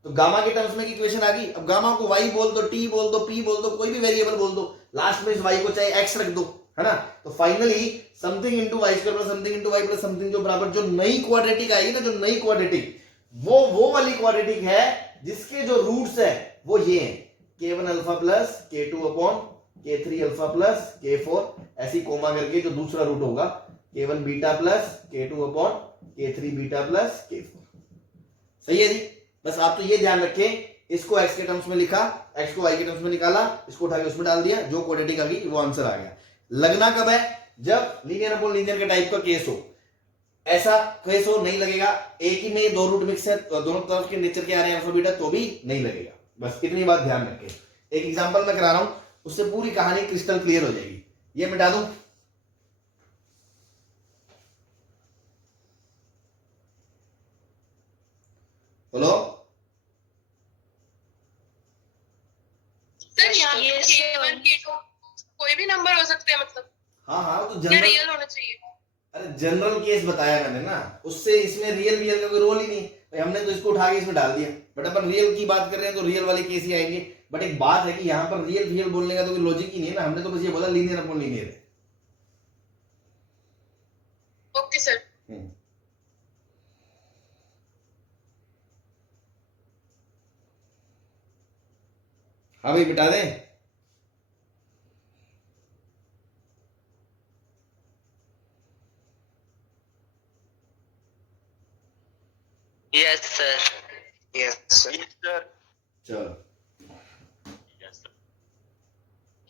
तो गामा के टर्म्स में इक्वेशन आ गई। अब गामा को y बोल दो, t बोल दो, p बोल दो, कोई भी वेरिएबल बोल दो, लास्ट में इस y को चाहे x रख दो, है ना। तो finally something into y square plus something into y plus something जो बराबर जो नई क्वाड्रेटिक आएगी ना, जो नई क्वाड्रेटिक, वो वाली क्वाड्रेटिक है जिसके जो रूट्स है वो ये हैं, k1 alpha plus k2 upon k3 alpha plus k4, ऐसी कोमा करके जो दूसरा रूट होगा k1 beta plus k2 upon k3 beta plus k4। सही है जी। बस आप तो ये ध्यान रखें, इसको x के टर्म्स में लिखा, x को y के टर्म्स में निकाला, इसको उठा के उसमें डाल दिया, जो क्वाड्रेटिक आ गई वो आंसर आ गया। लगना कब है? जब लीनियर अपॉन लीनियर के टाइप का केस हो। ऐसा केस हो नहीं लगेगा, एक ही में दो रूट मिक्स है, दोनों तरफ के नेचर के आ रहे हैं अल्फा बीटा, तो भी नहीं लगेगा। बस इतनी बात ध्यान रखें। एक एग्जांपल मैं करा रहा हूं, उससे पूरी कहानी क्रिस्टल क्लियर हो जाएगी। ये मिटा दूं, बोलो। सर यहाँ पे k1 k2 कोई भी नंबर हो सकते हैं मतलब, हाँ हाँ, तो या जनरल, रियल होना चाहिए? अरे जनरल केस बताया मैंने ना, उससे इसमें रियल का कोई रोल ही नहीं भाई, हमने तो इसको उठा के इसमें डाल दिया। बट अपन रियल की बात कर रहे हैं तो रियल वाले केस ही आएंगे। बट एक बात है कि यहाँ पर रियल बोलने का तो कोई लॉजिक ही नहीं है ना, हमने तो बस ये बोला लीनियर अपॉन लीनियर है। Okay sir. हाँ भाई मिटा दें। Yes sir. Yes sir. चलो,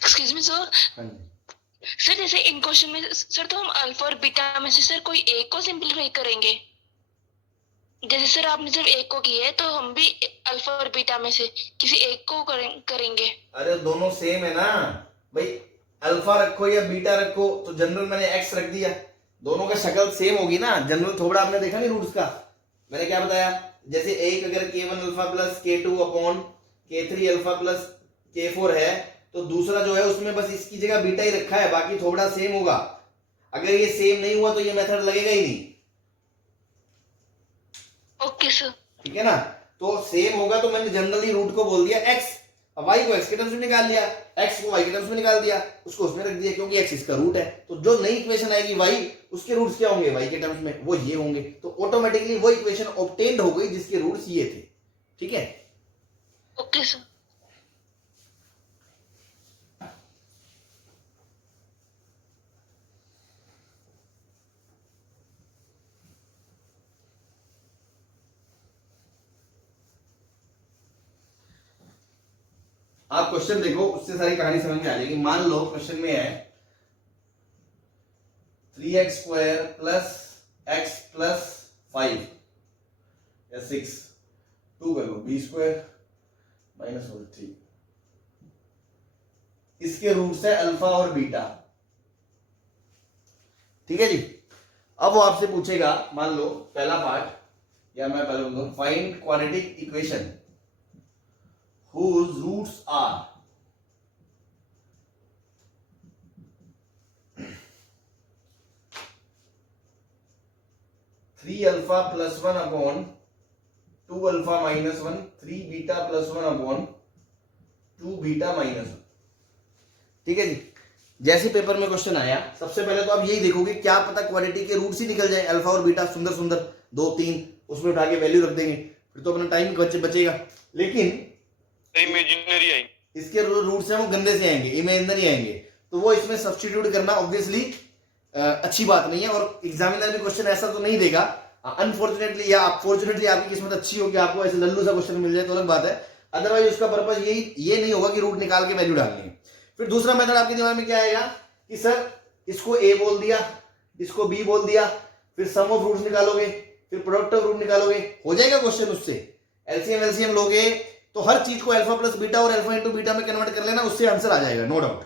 एक्सक्यूज मी सर। हाँ जी। सर जैसे इन क्वेश्चन में सर, तो हम अल्फा और बीटा में से सर कोई एक को सिंपलीफाई करेंगे? जैसे सर आपने सिर्फ एक को किया है, तो हम भी अल्फा और बीटा में से किसी एक को करेंगे। अरे दोनों सेम है ना भाई, अल्फा रखो या बीटा रखो, तो जनरल मैंने एक्स रख दिया, दोनों का शक्ल सेम होगी ना। जनरल थोड़ा आपने देखा नहीं रूट्स का, मैंने क्या बताया, जैसे एक अगर k1 alpha plus k2 upon k3 alpha plus k4 है, तो दूसरा जो है उसमें बस इसकी जगह बीटा ही रखा है, बाकी थोड़ा सेम होगा। अगर ये सेम नहीं हुआ तो ये मेथड लगेगा ही नहीं। Okay sir. ठीक है ना, तो सेम होगा तो मैंने जनरली रूट को बोल दिया x, y को x के टर्म्स में निकाल लिया, x को y के टर्म्स में निकाल दिया, उसको उसमें रख दिया क्योंकि x इसका रूट है। तो जो नई इक्वेशन आएगी y, उसके रूट्स क्या होंगे y के टर्म्स में, वो ये होंगे। तो ऑटोमेटिकली वो इक्वेशन ऑब्टेन्ड हो गई जिसके रूट्स ये थे। ठीक है, ओके सर। आप क्वेश्चन देखो, उससे सारी कहानी समझ में आ जाएगी। मान लो क्वेश्चन में है 3x square plus x plus 5 या 6, 2 कर लो, b स्क्वायर माइनस 3, इसके रूट्स है अल्फा और बीटा। ठीक है जी। अब वो आपसे पूछेगा, मान लो पहला पार्ट, या मैं पहले बोल दूं, find quadratic equation whose roots are 3 alpha plus 1 upon 2 alpha minus 1, 3 beta plus 1 upon 2 beta minus 1। ठीक है जी। जैसे पेपर में क्वेश्चन आया, सबसे पहले तो आप यही देखोगे, क्या पता क्वाड्रेटिक के रूट्स ही निकल जाए, अल्फा और बीटा सुंदर सुंदर 2 3, उसमें उठा के वैल्यू रख देंगे, फिर तो अपना टाइम बचेगा। लेकिन इमेजिनरी आई, इसके रूट्स हैं वो गंदे से आएंगे, इमेजिनरी आएंगे, तो वो इसमें सब्स्टिट्यूट करना ऑब्वियसली अच्छी बात नहीं है। और एग्जामिनर भी क्वेश्चन ऐसा तो नहीं देगा, अनफॉर्चुनेटली या फॉर्चुनेटली आपकी किस्मत अच्छी हो कि आपको ऐसे लल्लू सा क्वेश्चन मिल जाए तो अलग बात है, अदरवाइज उसका पर्पस ये नहीं होगा कि रूट निकाल के वैल्यू डालनी है। फिर दूसरा मेथड आपके दिमाग में क्या आएगा कि सर इसको a बोल दिया, इसको b बोल दिया, फिर सम ऑफ रूट्स निकालोगे, फिर प्रोडक्ट ऑफ रूट निकालोगे, हो जाएगा क्वेश्चन। उससे एलसीएम लोगे तो हर चीज को अल्फा प्लस बीटा और अल्फा इंटू बीटा में कन्वर्ट कर लेना, उससे आंसर आ जाएगा, नो डाउट।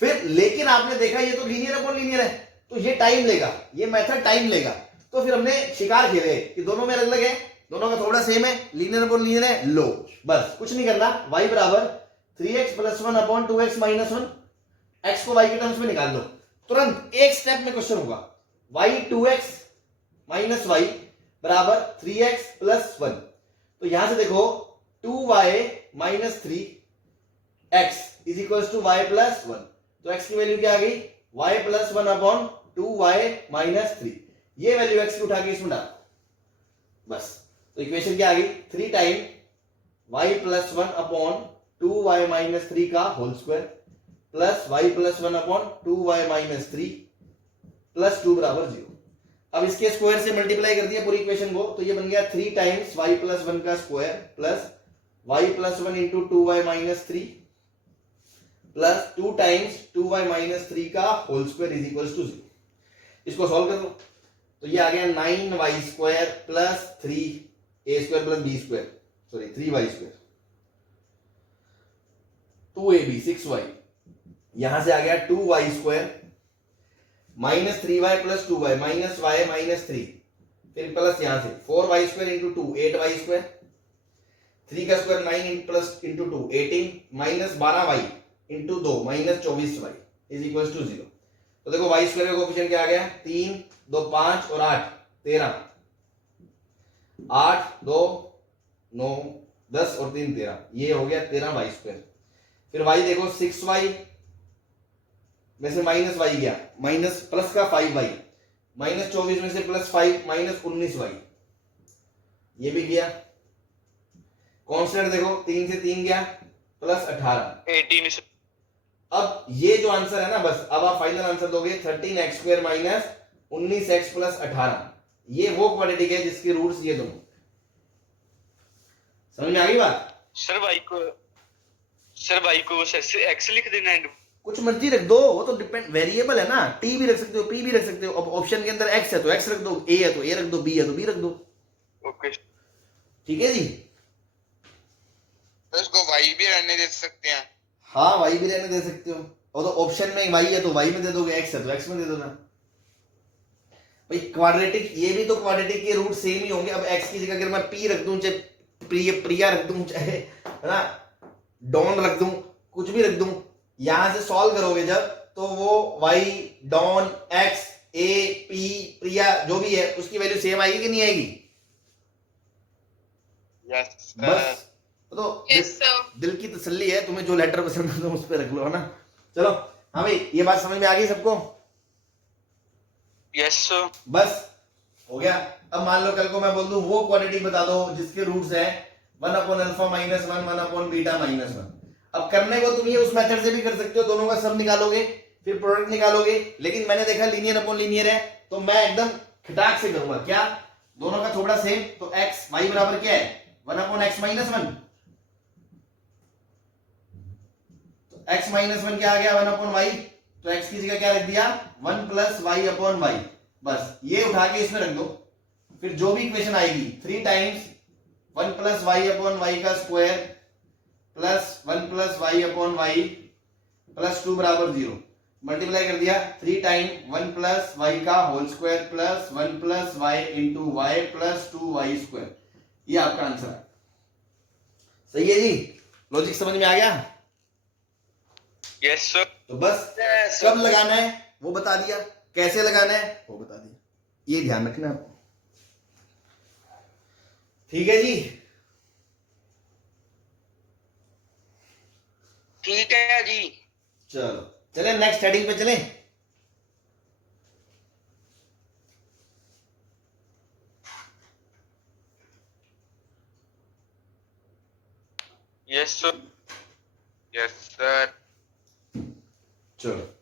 फिर लेकिन आपने देखा ये तो लीनियर अपॉन लीनियर है, तो ये टाइम लेगा, ये मेथड टाइम लेगा। तो फिर हमने शिकार खेले कि दोनों में अलग अलग है, दोनों का थोड़ा सेम है, लीनियर अपॉन लीनियर है, लो बस कुछ नहीं करना, y बराबर 3x plus 1 upon 2x minus 1, x को y के टर्म्स में निकाल लो, तुरंत एक स्टेप में क्वेश्चन होगा। y 2x माइनस y बराबर 3x प्लस 1, तो यहां से देखो 2y minus 3x is equal to y plus 1। तो x की वैल्यू क्या आ गई, y plus 1 upon 2y minus 3। ये वैल्यू x की उठा के इसमें डाल, बस। तो इक्वेशन क्या आ गई, 3 time y plus 1 upon 2y minus 3 का whole square plus y plus 1 upon 2y minus 3 plus 2 बराबर 0। अब इसके स्क्वायर से मल्टीप्लाई कर दिया पूरी इक्वेशन को, तो ये बन गया 3 टाइम्स y प्लस 1 का square plus y plus 1 into 2y minus 3 plus 2 times 2y minus 3 का whole square is equal to 0। इसको सॉल्व कर दो, तो ये आ गया 9y square plus 3a square plus b square, sorry 3y square 2ab 6y, यहां से आ गया 2y square minus 3y plus 2y minus y minus 3, फिर प्लस यहां से 4y square into 2 8y square, 3 का square 9 plus into 2 18 minus 12y into 2 minus 24y is equal to 0। तो देखो y square का कोफिशिएंट क्या आ गया, 3 2 5 और 8 13, 8 2 9 10 और 3 13, ये हो गया 13y स्क्वायर। फिर y देखो 6y में से माइनस y गया, माइनस प्लस का 5y, माइनस 24 में से प्लस 5 माइनस 19y, ये भी गया। कांस्टेंट देखो 3 से 3 गया प्लस 18 18। अब ये जो आंसर है ना, बस अब आप फाइनल आंसर दोगे 13x square minus 19x plus 18। ये वो क्वाड्रेटिक है जिसके रूट्स ये दोनों। समझ में आ गई बात? सर y को x लिख देना एंड। कुछ मर्जी रख दो, वो तो डिपेंड वेरिएबल है ना, t भी रख सकते हो, p भी रख सकते हो। अब ऑप्शन के अंदर x है तो x रख दो, a है तो a रख दो, b है तो b रख दो। ओके ठीक है जी। तो इसको y भी रहने दे सकते हैं। हाँ y भी रहने दे सकते हो, और तो ऑप्शन में y है तो y में दे दोगे, x है तो x में दे दोगे भाई। क्वाड्रेटिक, ये भी तो क्वाड्रेटिक के रूट सेम ही होंगे। अब x की जगह अगर मैं p रख दूं, चाहे प्रिया रख दूं, चाहे है ना डॉन रख दूं, कुछ भी रख दूं, यहां से सॉल्व करोगे जब, तो वो y डॉन x a p प्रिया जो भी है उसकी वैल्यू सेम आएगी कि नहीं आएगी? यस बस तो Yes, sir. दिल की तसल्ली है, तुम्हें जो लेटर पसंद है तुम उस पर रख लो, है ना। चलो हाँ भाई, ये बात समझ में आ गई सबको? Yes sir. बस हो गया। अब मान लो कल को मैं बोल दूं वो क्वाड्रेटिक बता दो जिसके रूट्स हैं 1 upon alpha minus 1 1 upon beta minus 1। अब करने को तुम ये उस मेथड से भी कर सकते हो, दोनों का सम निकालोगे फिर प्रोडक्ट निकालोगे, लेकिन मैंने देखा लीनियर अपॉन लीनियर है तो मैं एकदम खटाक से करूंगा। क्या, दोनों का थोड़ा सेम, तो x y बराबर क्या है 1 अपॉन x माइनस 1, तो x माइनस 1 क्या आ गया 1 अपॉन y, तो x की जगह क्या रख दिया 1 प्लस y अपॉन y। बस ये उठा के इसमें रख दो, फिर जो भी इक्वेशन आएगी 3 times 1 plus y upon y का square plus 1 plus y upon y plus 2 बराबर 0, मल्टीप्लाई कर दिया 3 टाइम 1 प्लस y का whole square plus 1 plus y into y plus 2y square. ये आपका आंसर है। सही है जी, लॉजिक समझ में आ गया? Yes sir. तो बस कब लगाना है वो बता दिया, कैसे लगाना है वो बता दिया, ये ध्यान रखना आपको। ठीक है जी, ठीक है जी। चलो चले नेक्स्ट हेडिंग पे चले। Yes sir. Yes sir. चलो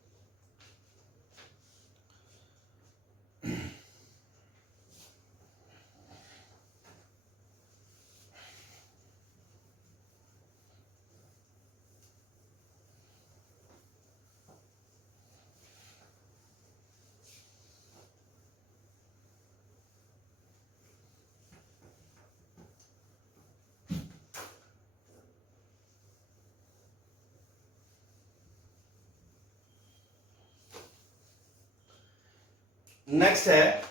नेक्स्ट है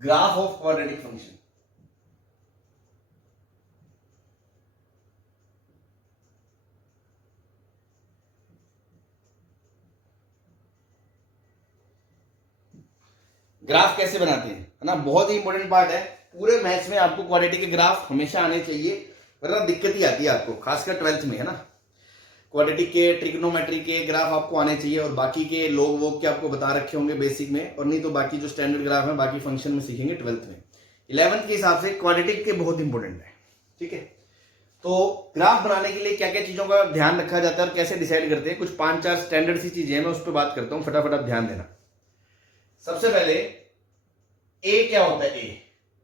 graph of quadratic function. Graph कैसे बनाते हैं, है ना, बहुत ही इंपॉर्टेंट पार्ट है। पूरे मैथ्स में आपको क्वाड्रेटिक के ग्राफ हमेशा आने चाहिए, वरना दिक्कत ही आती है आपको, खासकर 12th में, है ना। क्वाड्रेटिक के, ट्रिग्नोमेट्री के ग्राफ आपको आने चाहिए, और बाकी के लोग वो के आपको बता रखे होंगे बेसिक में, और नहीं तो बाकी जो स्टैंडर्ड ग्राफ है बाकी फंक्शन में सीखेंगे 12th में। 11th के हिसाब से क्वाड्रेटिक के बहुत इंपॉर्टेंट है, ठीक है। तो ग्राफ बनाने के लिए क्या क्या चीजों का ध्यान रखा जाता है और कैसे डिसाइड करते हैं, कुछ 5-4 स्टैंडर्ड सी चीजें हैं, मैं उस पर बात करता हूं, फटाफट आप ध्यान देना। सबसे पहले ए क्या होता है, ए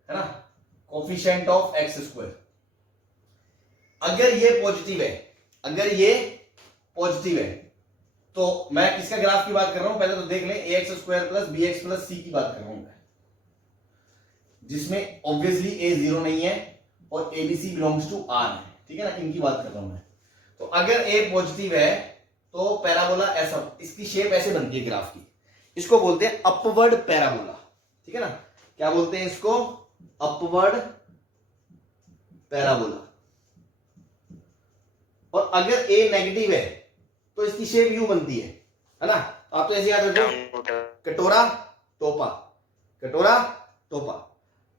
है ना, कोफिशिएंट ऑफ एक्स स्क्वायर। अगर ये पॉजिटिव है, अगर ये पॉजिटिव है, तो मैं किसका ग्राफ की बात कर रहा हूं, पहले तो देख लें, A X square plus B X plus C की बात कर रहा हूं मैं, जिसमें ऑब्वियसली ए 0 नहीं है और एबीसी बिलोंग्स टू आर है, ठीक है ना, इनकी बात कर रहा हूं मैं। तो अगर ए पॉजिटिव है तो पैराबोला ऐसा, इसकी शेप ऐसे बनती है ग्राफ की, इसको बोलते हैं अपवर्ड पैराबोला, ठीक है ना। क्या बोलते हैं इसको, अपवर्ड पैराबोला। और अगर ए नेगेटिव है तो इसकी शेप यू बनती है ना। आप तो ऐसे याद रखो, कटोरा टोपा, कटोरा टोपा।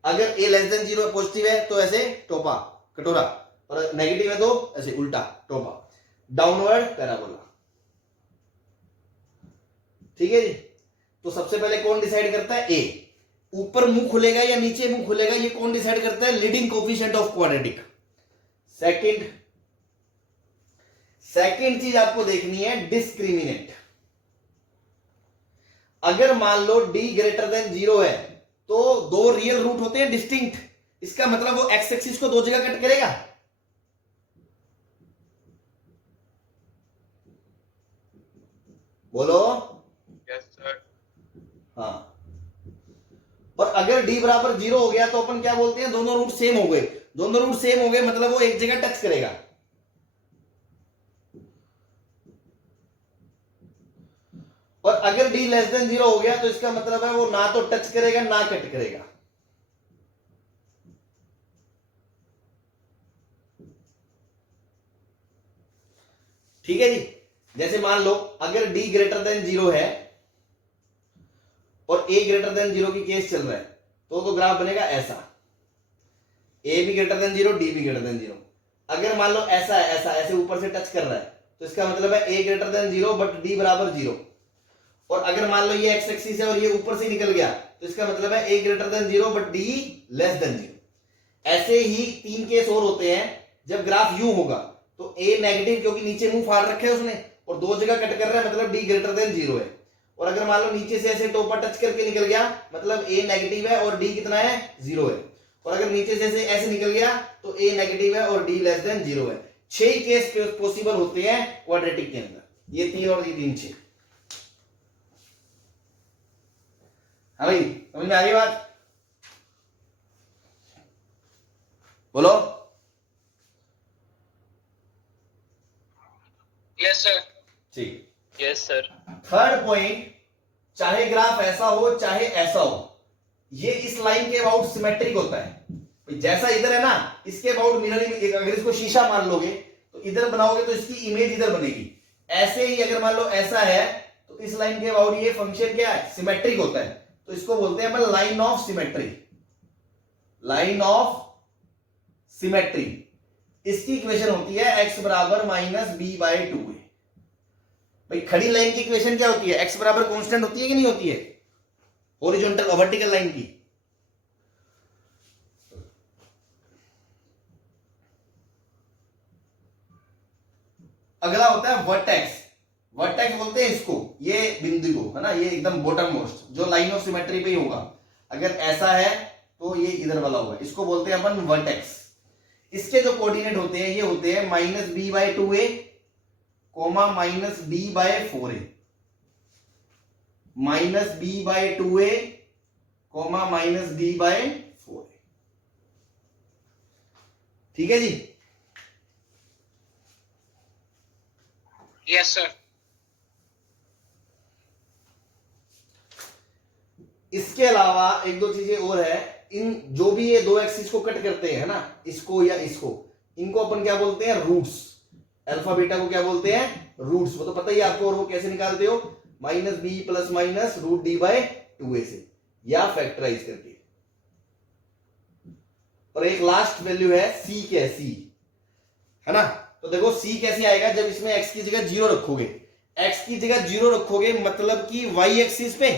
अगर ए लेस देन 0 पॉजिटिव है तो ऐसे टोपा कटोरा, और नेगेटिव है तो ऐसे उल्टा टोपा, डाउनवर्ड पैराबोला, ठीक है जी। तो सबसे पहले कौन डिसाइड करता है, ए। ऊपर मुंह खुलेगा या नीचे मुंह खुलेगा, ये कौन डिसाइड करता है, leading coefficient of quadratic. Second चीज आपको देखनी है, डिस्क्रिमिनेंट। अगर मान लो d ग्रेटर देन 0 है तो दो रियल रूट होते हैं डिस्टिंक्ट, इसका मतलब वो एक्स एक्सिस को दो जगह कट करेगा। बोलो यस सर। हाँ। और अगर d बराबर 0 हो गया तो अपन क्या बोलते हैं, दोनों रूट सेम हो गए, दोनों रूट सेम हो गए मतलब वो एक जगह टच करेगा। और अगर d लेस देन 0 हो गया तो इसका मतलब है वो ना तो टच करेगा ना कट करेगा। ठीक है जी। जैसे मान लो अगर d ग्रेटर देन 0 है और a ग्रेटर देन 0 की केस चल रहा है तो ग्राफ बनेगा ऐसा, a भी ग्रेटर देन 0 d भी ग्रेटर देन 0। अगर मान लो ऐसा है, ऐसा ऐसे ऊपर से टच कर रहा है तो इसका मतलब है a greater than 0 but d बराबर 0। और अगर मान लो ये एक्स एक्सिस है और ये ऊपर से निकल गया तो इसका मतलब है a greater than 0 but d less than 0। ऐसे ही तीन केस और होते हैं, जब ग्राफ यूं होगा तो a नेगेटिव क्योंकि नीचे मुंह फाड़ रखे है उसने और दो जगह कट कर रहा है मतलब d ग्रेटर देन 0 है। और अगर मान लो नीचे से ऐसे टोपा टच करके निकल गया मतलब a नेगेटिव है और d कितना है 0 है। और अगर नीचे से ऐसे निकल गया तो a नेगेटिव है और d लेस देन 0 है। 6 केस पॉसिबल होते हैं क्वाड्रेटिक के अंदर, ये 3 और ये 3 6। हाँ भाई समझ में आ रही बात, बोलो। Yes sir. ठीक। Yes sir. थर्ड पॉइंट, चाहे ग्राफ ऐसा हो चाहे ऐसा हो, ये इस लाइन के अबाउट सिमेट्रिक होता है। जैसा इधर है ना इसके अबाउट मिरर इमेज, अगर इसको शीशा मान लोगे तो इधर बनाओगे तो इसकी इमेज इधर बनेगी। ऐसे ही अगर मान लो ऐसा है तो इस लाइन के अबाउट ये फंक्शन क्या है, सिमेट्रिक होता है। तो इसको बोलते हैं अपन line of symmetry, line of symmetry. इसकी इक्वेशन होती है x बराबर माइनस बी बाई 2। भाई खड़ी लाइन की इक्वेशन क्या होती है, x बराबर कांस्टेंट होती है कि नहीं होती है, हॉरिजॉन्टल वर्टिकल लाइन की। अगला होता है वर्टेक्स। वर्टेक्स बोलते हैं इसको, ये बिंदु को है ना, ये एकदम बॉटम मोस्ट जो लाइन ऑफ सिमेट्री पे ही होगा। अगर ऐसा है तो ये इधर वाला होगा, इसको बोलते हैं अपन वर्टेक्स। इसके जो कोऑर्डिनेट होते हैं ये होते हैं minus B by 2a comma minus B by 4a, minus B by 2a comma minus B by 4a। ठीक है जी। Yes sir. इसके अलावा एक दो चीजें और है, इन जो भी ये दो एक्सिस को कट करते हैं ना, इसको या इसको, इनको अपन क्या बोलते हैं, रूट्स। अल्फा बीटा को क्या बोलते हैं, रूट्स। वो तो पता ही आपको, और वो कैसे निकालते हो, minus B plus minus root D by 2a से, या फैक्टराइज करके। और एक लास्ट वैल्यू है सी के सी, है ना। तो देखो सी कैसे आएगा, जब इसमें x की जगह 0 रखोगे, x की जगह 0 रखोगे मतलब कि y एक्सिस पे,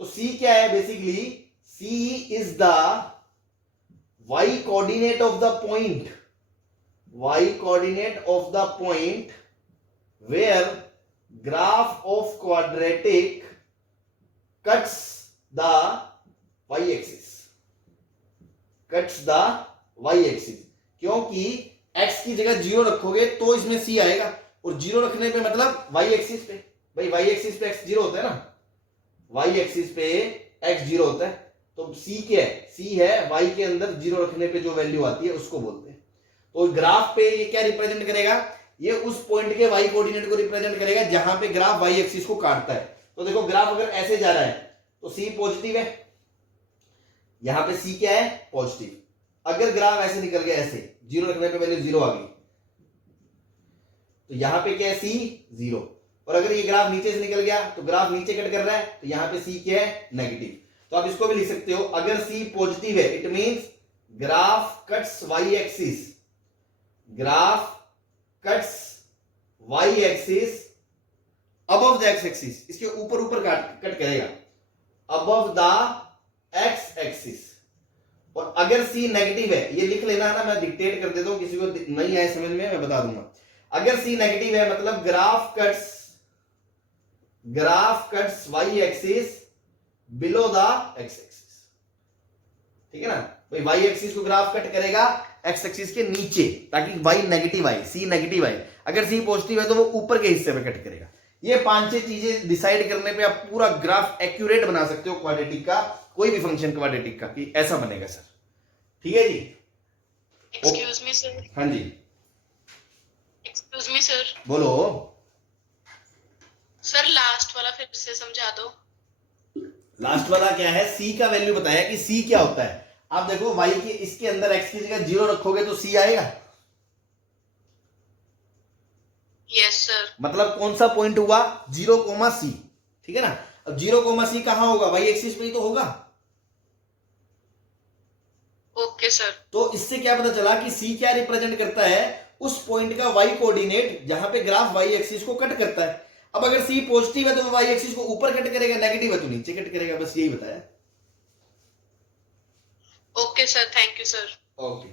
तो c क्या है basically, c is the y coordinate of the point, y coordinate of the point where graph of quadratic cuts the y axis, cuts the y axis. क्योंकि x की जगह 0 रखोगे तो इसमें c आएगा, और 0 रखने पे मतलब y एक्सिस पे, भाई y एक्सिस पे x 0 होता है ना, y एक्सिस पे x 0 होता है, तो c क्या है, c है y के अंदर 0 रखने पे जो वैल्यू आती है उसको बोलते हैं। तो ग्राफ पे ये क्या रिप्रेजेंट करेगा, ये उस पॉइंट के y कोऑर्डिनेट को रिप्रेजेंट करेगा जहां पे ग्राफ y एक्सिस को काटता है। तो देखो ग्राफ अगर ऐसे जा रहा है तो c पॉजिटिव है, यहां पे c क्या है, पॉजिटिव। अगर ग्राफ ऐसे निकल गया, ऐसे 0 रखने पे वैल्यू 0 आ गई, तो यहां पे क्या है, c 0। और अगर ये ग्राफ नीचे से निकल गया तो ग्राफ नीचे कट कर रहा है, तो यहां पे c क्या है, नेगेटिव। तो आप इसको भी लिख सकते हो, अगर c पॉजिटिव है it means graph cuts y axis, graph cuts y axis above the x axis, इसके ऊपर ऊपर कट करेगा, अबव द x एक्सिस। और अगर c नेगेटिव है, ये लिख लेना है ना, मैं डिक्टेट कर देता हूं, किसी को नहीं आए समझ में मैं बता दूंगा। अगर c नेगेटिव है मतलब graph cuts y axis below the x axis, ठीक है ना। भाई y एक्सिस को ग्राफ कट करेगा x एक्सिस के नीचे, ताकि y नेगेटिव आए, c नेगेटिव आए। अगर c पॉजिटिव है तो वो ऊपर के हिस्से में कट करेगा। ये 5-6 चीजें डिसाइड करने पे आप पूरा ग्राफ एक्यूरेट बना सकते हो क्वाड्रेटिक का, कोई भी फंक्शन क्वाड्रेटिक का, कि ऐसा बनेगा सर, ठीक है जी। एक्सक्यूज मी सर, हाँ जी एक्सक्यूज मी सर, बोलो। सर लास्ट वाला फिर से समझा दो। लास्ट वाला क्या है, c का वैल्यू बताया कि c क्या होता है। आप देखो y के इसके अंदर x की जगह 0 रखोगे तो c आएगा, यस सर। मतलब कौन सा पॉइंट हुआ, 0,c, ठीक है ना। अब 0,c कहां होगा, y एक्सिस पे ही तो होगा। Okay sir. तो इससे क्या पता चला कि c क्या रिप्रेजेंट करता है, उस पॉइंट का y कोऑर्डिनेट जहां पे ग्राफ y एक्सिस को कट करता है। अब अगर c पॉजिटिव है तो y एक्सिस को ऊपर कट करेगा, नेगेटिव है तो नीचे कट करेगा, बस यही बताया। Okay sir, thank you sir. Okay,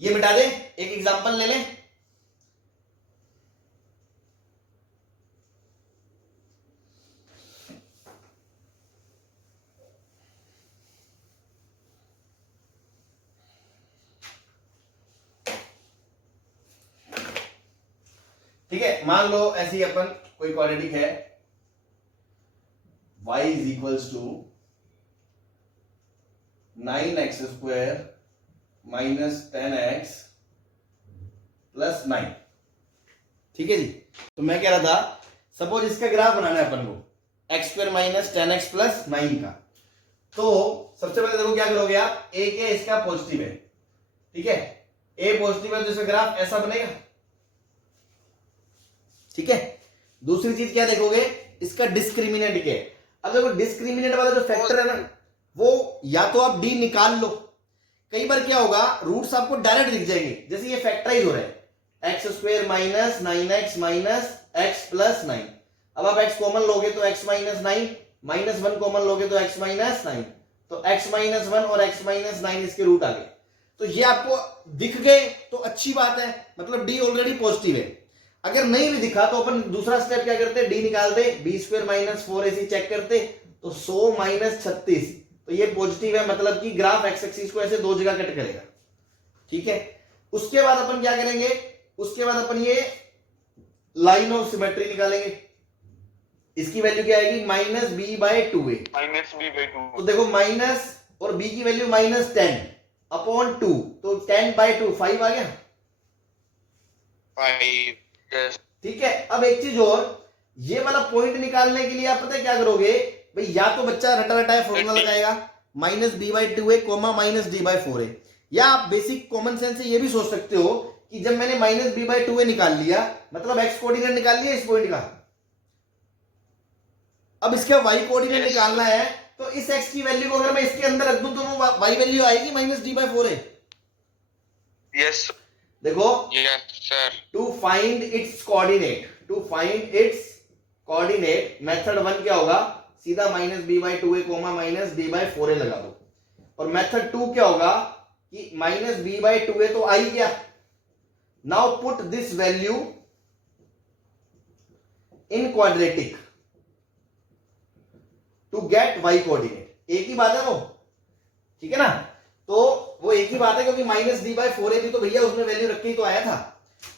ये मिटा दे, एक एग्जांपल ले लें। ठीक है, मान लो ऐसी अपन कोई क्वाड्रेटिक है, y is equals to 9x square minus 10x plus 9, ठीक है जी। तो मैं कह रहा था, सपोज इसका ग्राफ बनाना है अपन को, x square minus 10x plus 9 का। तो सबसे पहले देखो क्या करोगे आप, a क्या इसका पॉजिटिव है, ठीक है, a पॉजिटिव है तो इसका ग्राफ ऐसा बनेगा, ठीक है। दूसरी चीज क्या देखोगे, इसका डिस्क्रिमिनेंट क्या है। अब देखो डिस्क्रिमिनेंट वाला जो फैक्टर है ना, वो या तो आप d निकाल लो, कई बार क्या होगा रूट्स आपको डायरेक्ट दिख जाएंगे, जैसे ये फैक्टराइज हो रहा है, x square minus 9x minus x plus 9। अब आप x कॉमन लोगे तो x माइनस 9, माइनस 1 कॉमन लोगे तो x माइनस 9, तो x माइनस 1 और x माइनस 9 इसके रूट आ गए। तो ये आपको दिख गए तो अच्छी बात है, मतलब d ऑलरेडी पॉजिटिव है। अगर नहीं भी दिखा तो अपन दूसरा स्टेप क्या करते, d निकालते, b square minus 4ac check करते, तो 100 माइनस 36, तो ये पॉजिटिव है, मतलब कि ग्राफ एक्स एक्सिस को ऐसे दो जगह कट करेगा, ठीक है। उसके बाद अपन क्या करेंगे, उसके बाद अपन ये लाइन ऑफ सिमेट्री निकालेंगे, इसकी वैल्यू क्या आएगी, minus b by 2a, minus B by 2। तो देखो माइनस और b की वैल्यू माइनस 10 अपॉन 2, तो 10 बाय 2 5 आ गया, 5 yes. ठीक है। अब एक चीज और, ये वाला पॉइंट निकालने के लिए आप पता है क्या करोगे भाई, या तो बच्चा रटा रटाया फॉर्मूला लगाएगा minus b by 2a comma minus d by 4a, या आप बेसिक कॉमन सेंस से ये भी सोच सकते हो कि जब मैंने माइनस b बाई 2a निकाल लिया, मतलब x कोऑर्डिनेट निकाल लिया इस पॉइंट का, अब इसका y कोऑर्डिनेट निकालना है, तो इस x की वैल्यू को अगर मैं इसके अंदर रख दूं तो वो y वैल्यू आएगी minus d by 4a, Yes. देखो, Yes, sir. To find its coordinate method 1 क्या होगा, सीधा minus B by 2a comma minus b by 4a लगा दो। और मेथड 2 क्या होगा कि माइनस b बाई 2a तो आई गया, now put this value in quadratic to get y coordinate. एक ही बात है वो, ठीक है ना। तो वो एक ही बात है, क्योंकि माइनस b बाई 4a भी तो भैया उसमें वैल्यू रख के ही तो आया था।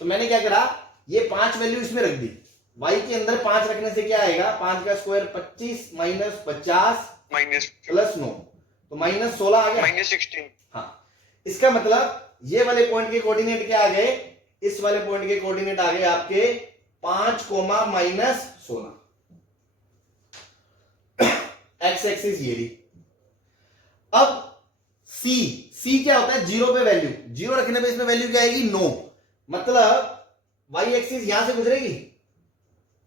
तो मैंने क्या करा, ये 5 वैल्यू इसमें रख दी, y के अंदर 5 रखने से क्या आएगा, 5 का स्क्वायर 25 माइनस 50 Minus. प्लस 9, तो माइनस 16 आ गया। Minus 16. हाँ, इसका मतलब ये वाले पॉइंट के कोऑर्डिनेट क्या आ गए, इस वाले पॉइंट के कोऑर्डिनेट आ गए आपके 5 कोमा माइनस 16। एक्स एक्सिस ये रही। अब सी क्या होता है, जीरो पे वैल्यू, जीरो रखने पे इसमें वैल्यू क्या आएगी, 9, मतलब वाई एक्सिस यहां से गुजरेगी,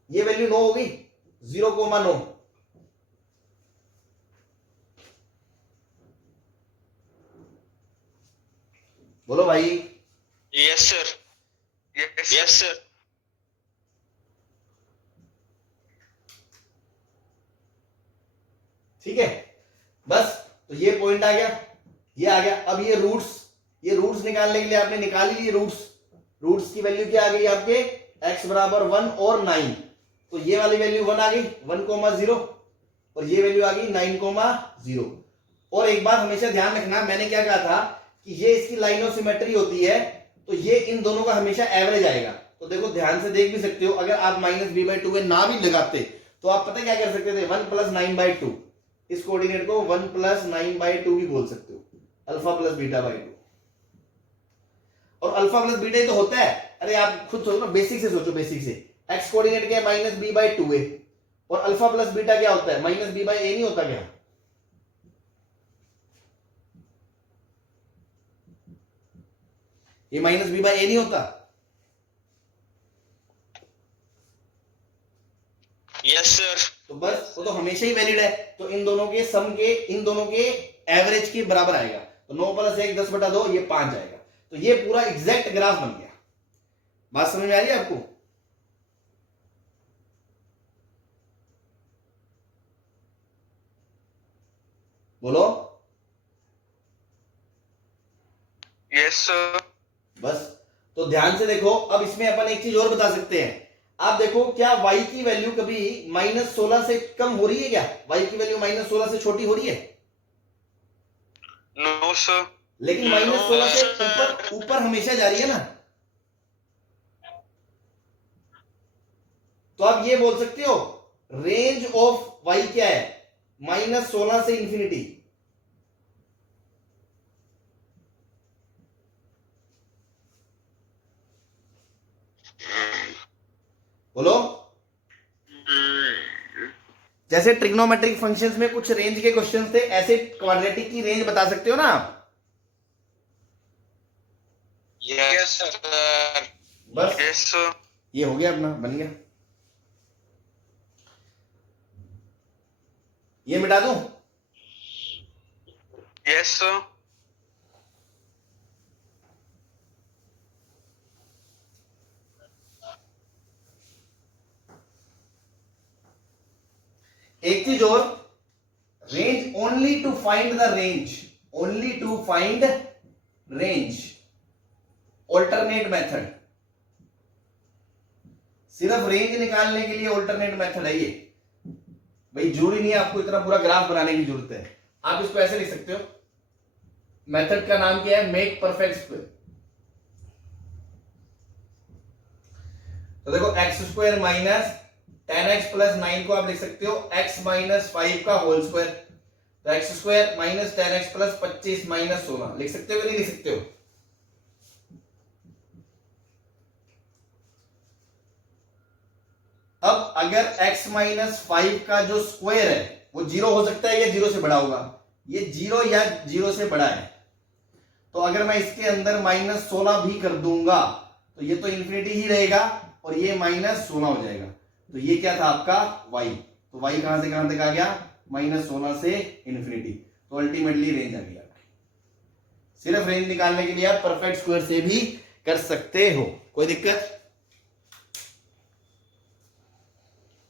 ये वैल्यू 9 होगी, 0,9। बोलो भाई। Yes, sir. Yes. Yes, sir. ठीक है, बस तो ये पॉइंट आ गया, ये आ गया। अब ये रूट्स निकालने के लिए आपने निकाल ली रूट्स की वैल्यू क्या आ गई आपके, x बराबर 1 और 9, तो ये वाली वैल्यू 1 आ गई, 1,0, और ये वैल्यू आ गई 9,0। और एक बात हमेशा ध्यान रखना, मैंने क्या कहा था कि ये इसकी लाइन ऑफ सिमेट्री होती है, तो ये इन दोनों का हमेशा एवरेज आएगा। तो देखो ध्यान से देख भी सकते हो, अगर आप माइनस b बाई 2 ना भी लगाते तो आप पता क्या कर सकते थे, 1 प्लस 9 बाई 2, इस कोऑर्डिनेट को 1 प्लस 9 बाई 2 भी बोल सकते हो, अल्फा प्लस बीटा बाई 2। और अल्फा प्लस बीटा ही तो होता है, अरे आप खुद सोचो ना, बेसिक से सोचो, बेसिक से एक्स कोऑर्डिनेट क्या है, माइनस b बाई 2a, और अल्फा प्लस बीटा क्या होता है, माइनस b बाई a नहीं होता क्या। ये माइनस b बाई a नहीं होता। Yes, sir. तो बस वो तो हमेशा ही वैलिड है, तो इन दोनों के सम के, इन दोनों के एवरेज के बराबर आएगा, तो 9 प्लस 1 10/2, ये 5 आएगा। तो ये पूरा एग्जैक्ट ग्राफ बन गया। बात समझ में आ रही है आपको। बोलो। Yes, sir. बस तो ध्यान से देखो, अब इसमें अपन एक चीज और बता सकते हैं। आप देखो, क्या y की वैल्यू कभी -16 से कम हो रही है क्या, y की वैल्यू -16 से छोटी हो रही है, No, sir. लेकिन -16 से ऊपर हमेशा जा रही है ना। तो आप ये बोल सकते हो रेंज ऑफ y क्या है, -16 से इंफिनिटी। बोलो। जैसे ट्रिग्नोमेट्रिक फंक्शंस में कुछ रेंज के क्वेश्चंस थे, ऐसे क्वाड्रेटिक की रेंज बता सकते हो ना आप। Yes, sir. बस Yes, sir. ये हो गया, अपना बन गया। ये मिटा दूं। Yes, sir. एक चीज और, range only to find the range, only to find range, alternate method, सिर्फ रेंज निकालने के लिए ऑल्टरनेट मेथड है ये। भाई जरूरी नहीं है आपको इतना पूरा ग्राफ बनाने की जरूरत है, आप इसको ऐसे लिख सकते हो। मेथड का नाम क्या है, मेक परफेक्ट स्क्वायर। तो देखो x square minus 10x plus 9 को आप लिख सकते हो x माइनस 5 का होल स्क्वायर, तो x square minus 10x plus 25 minus 16 लिख सकते हो कि नहीं लिख सकते हो। अब अगर x माइनस 5 का जो स्क्वायर है वो 0 हो सकता है या 0 से बड़ा होगा, ये 0 या 0 से बड़ा है, तो अगर मैं इसके अंदर -16 भी कर दूंगा तो ये तो इंफिनिटी ही रहेगा और ये -16 हो जाएगा। तो ये क्या था आपका y, तो y कहां से कहां तक आ गया, -16 से इंफिनिटी, तो अल्टीमेटली रेंज आ गई आपकी। सिर्फ रेंज निकालने के लिए आप परफेक्ट स्क्वायर से भी कर सकते हो, कोई दिक्कत?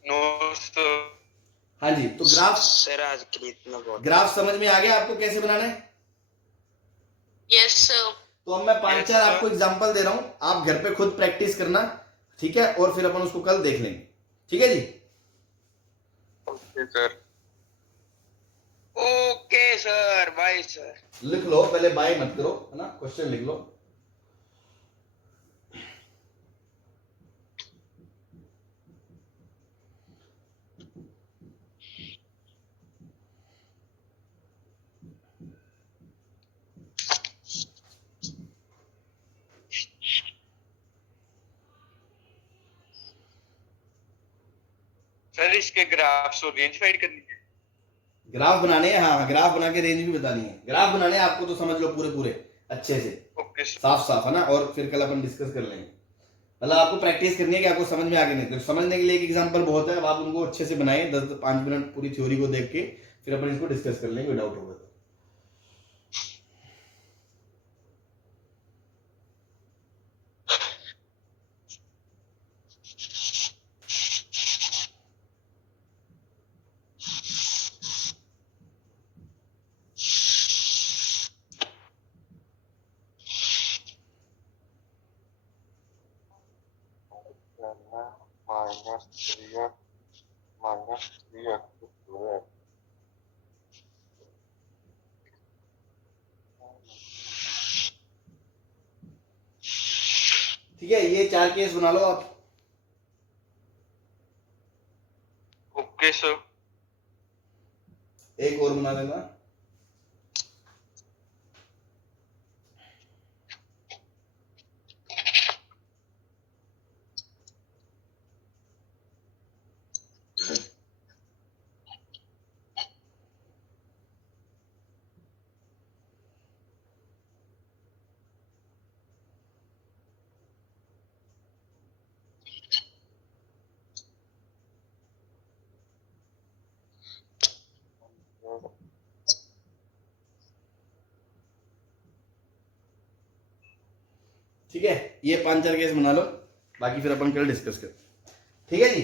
No sir. हाँ जी, तो ग्राफ, सर आज के लिए इतना बहुत। ग्राफ समझ में आ गया आपको कैसे बनाना है? Yes sir. तो अब मैं 5 Yes, 4 sir. आपको एग्जांपल दे रहा हूं, आप घर पे खुद प्रैक्टिस करना, ठीक है? और फिर अपन उसको कल देख लेंगे, ठीक है जी? Okay sir. Okay sir, bye sir. लिख लो, पहले बाय मत करो, है ना? क्वेश्चन लिख लो। सर इसके ग्राफ्स और रेंज फाइंड करनी है। ग्राफ बनाने हैं, हाँ, ग्राफ बना के रेंज भी बतानी है। ग्राफ बनाने हैं आपको तो समझ लो पूरे पूरे अच्छे से, ओके सर। साफ साफ, है ना? और फिर कल अपन डिस्कस कर लेंगे। मतलब आपको प्रैक्टिस करनी है कि आपको समझ में आ गया, नहीं तो समझने के लिए एक एग्जांपल बहुत है। अब आप उनको अच्छे से बनाए, 10-5 मिनट पूरी थ्योरी को देख के फिर अपन इसको डिस्कस कर लेंगे, डाउट होगा तो। -3x ठीक है, ये 4 केस बना लो आप। Okay sir. एक और बना लेना। ठीक है, ये 5 4 केस बना लो, बाकी फिर अपन कल डिस्कस करते हैं, ठीक है जी?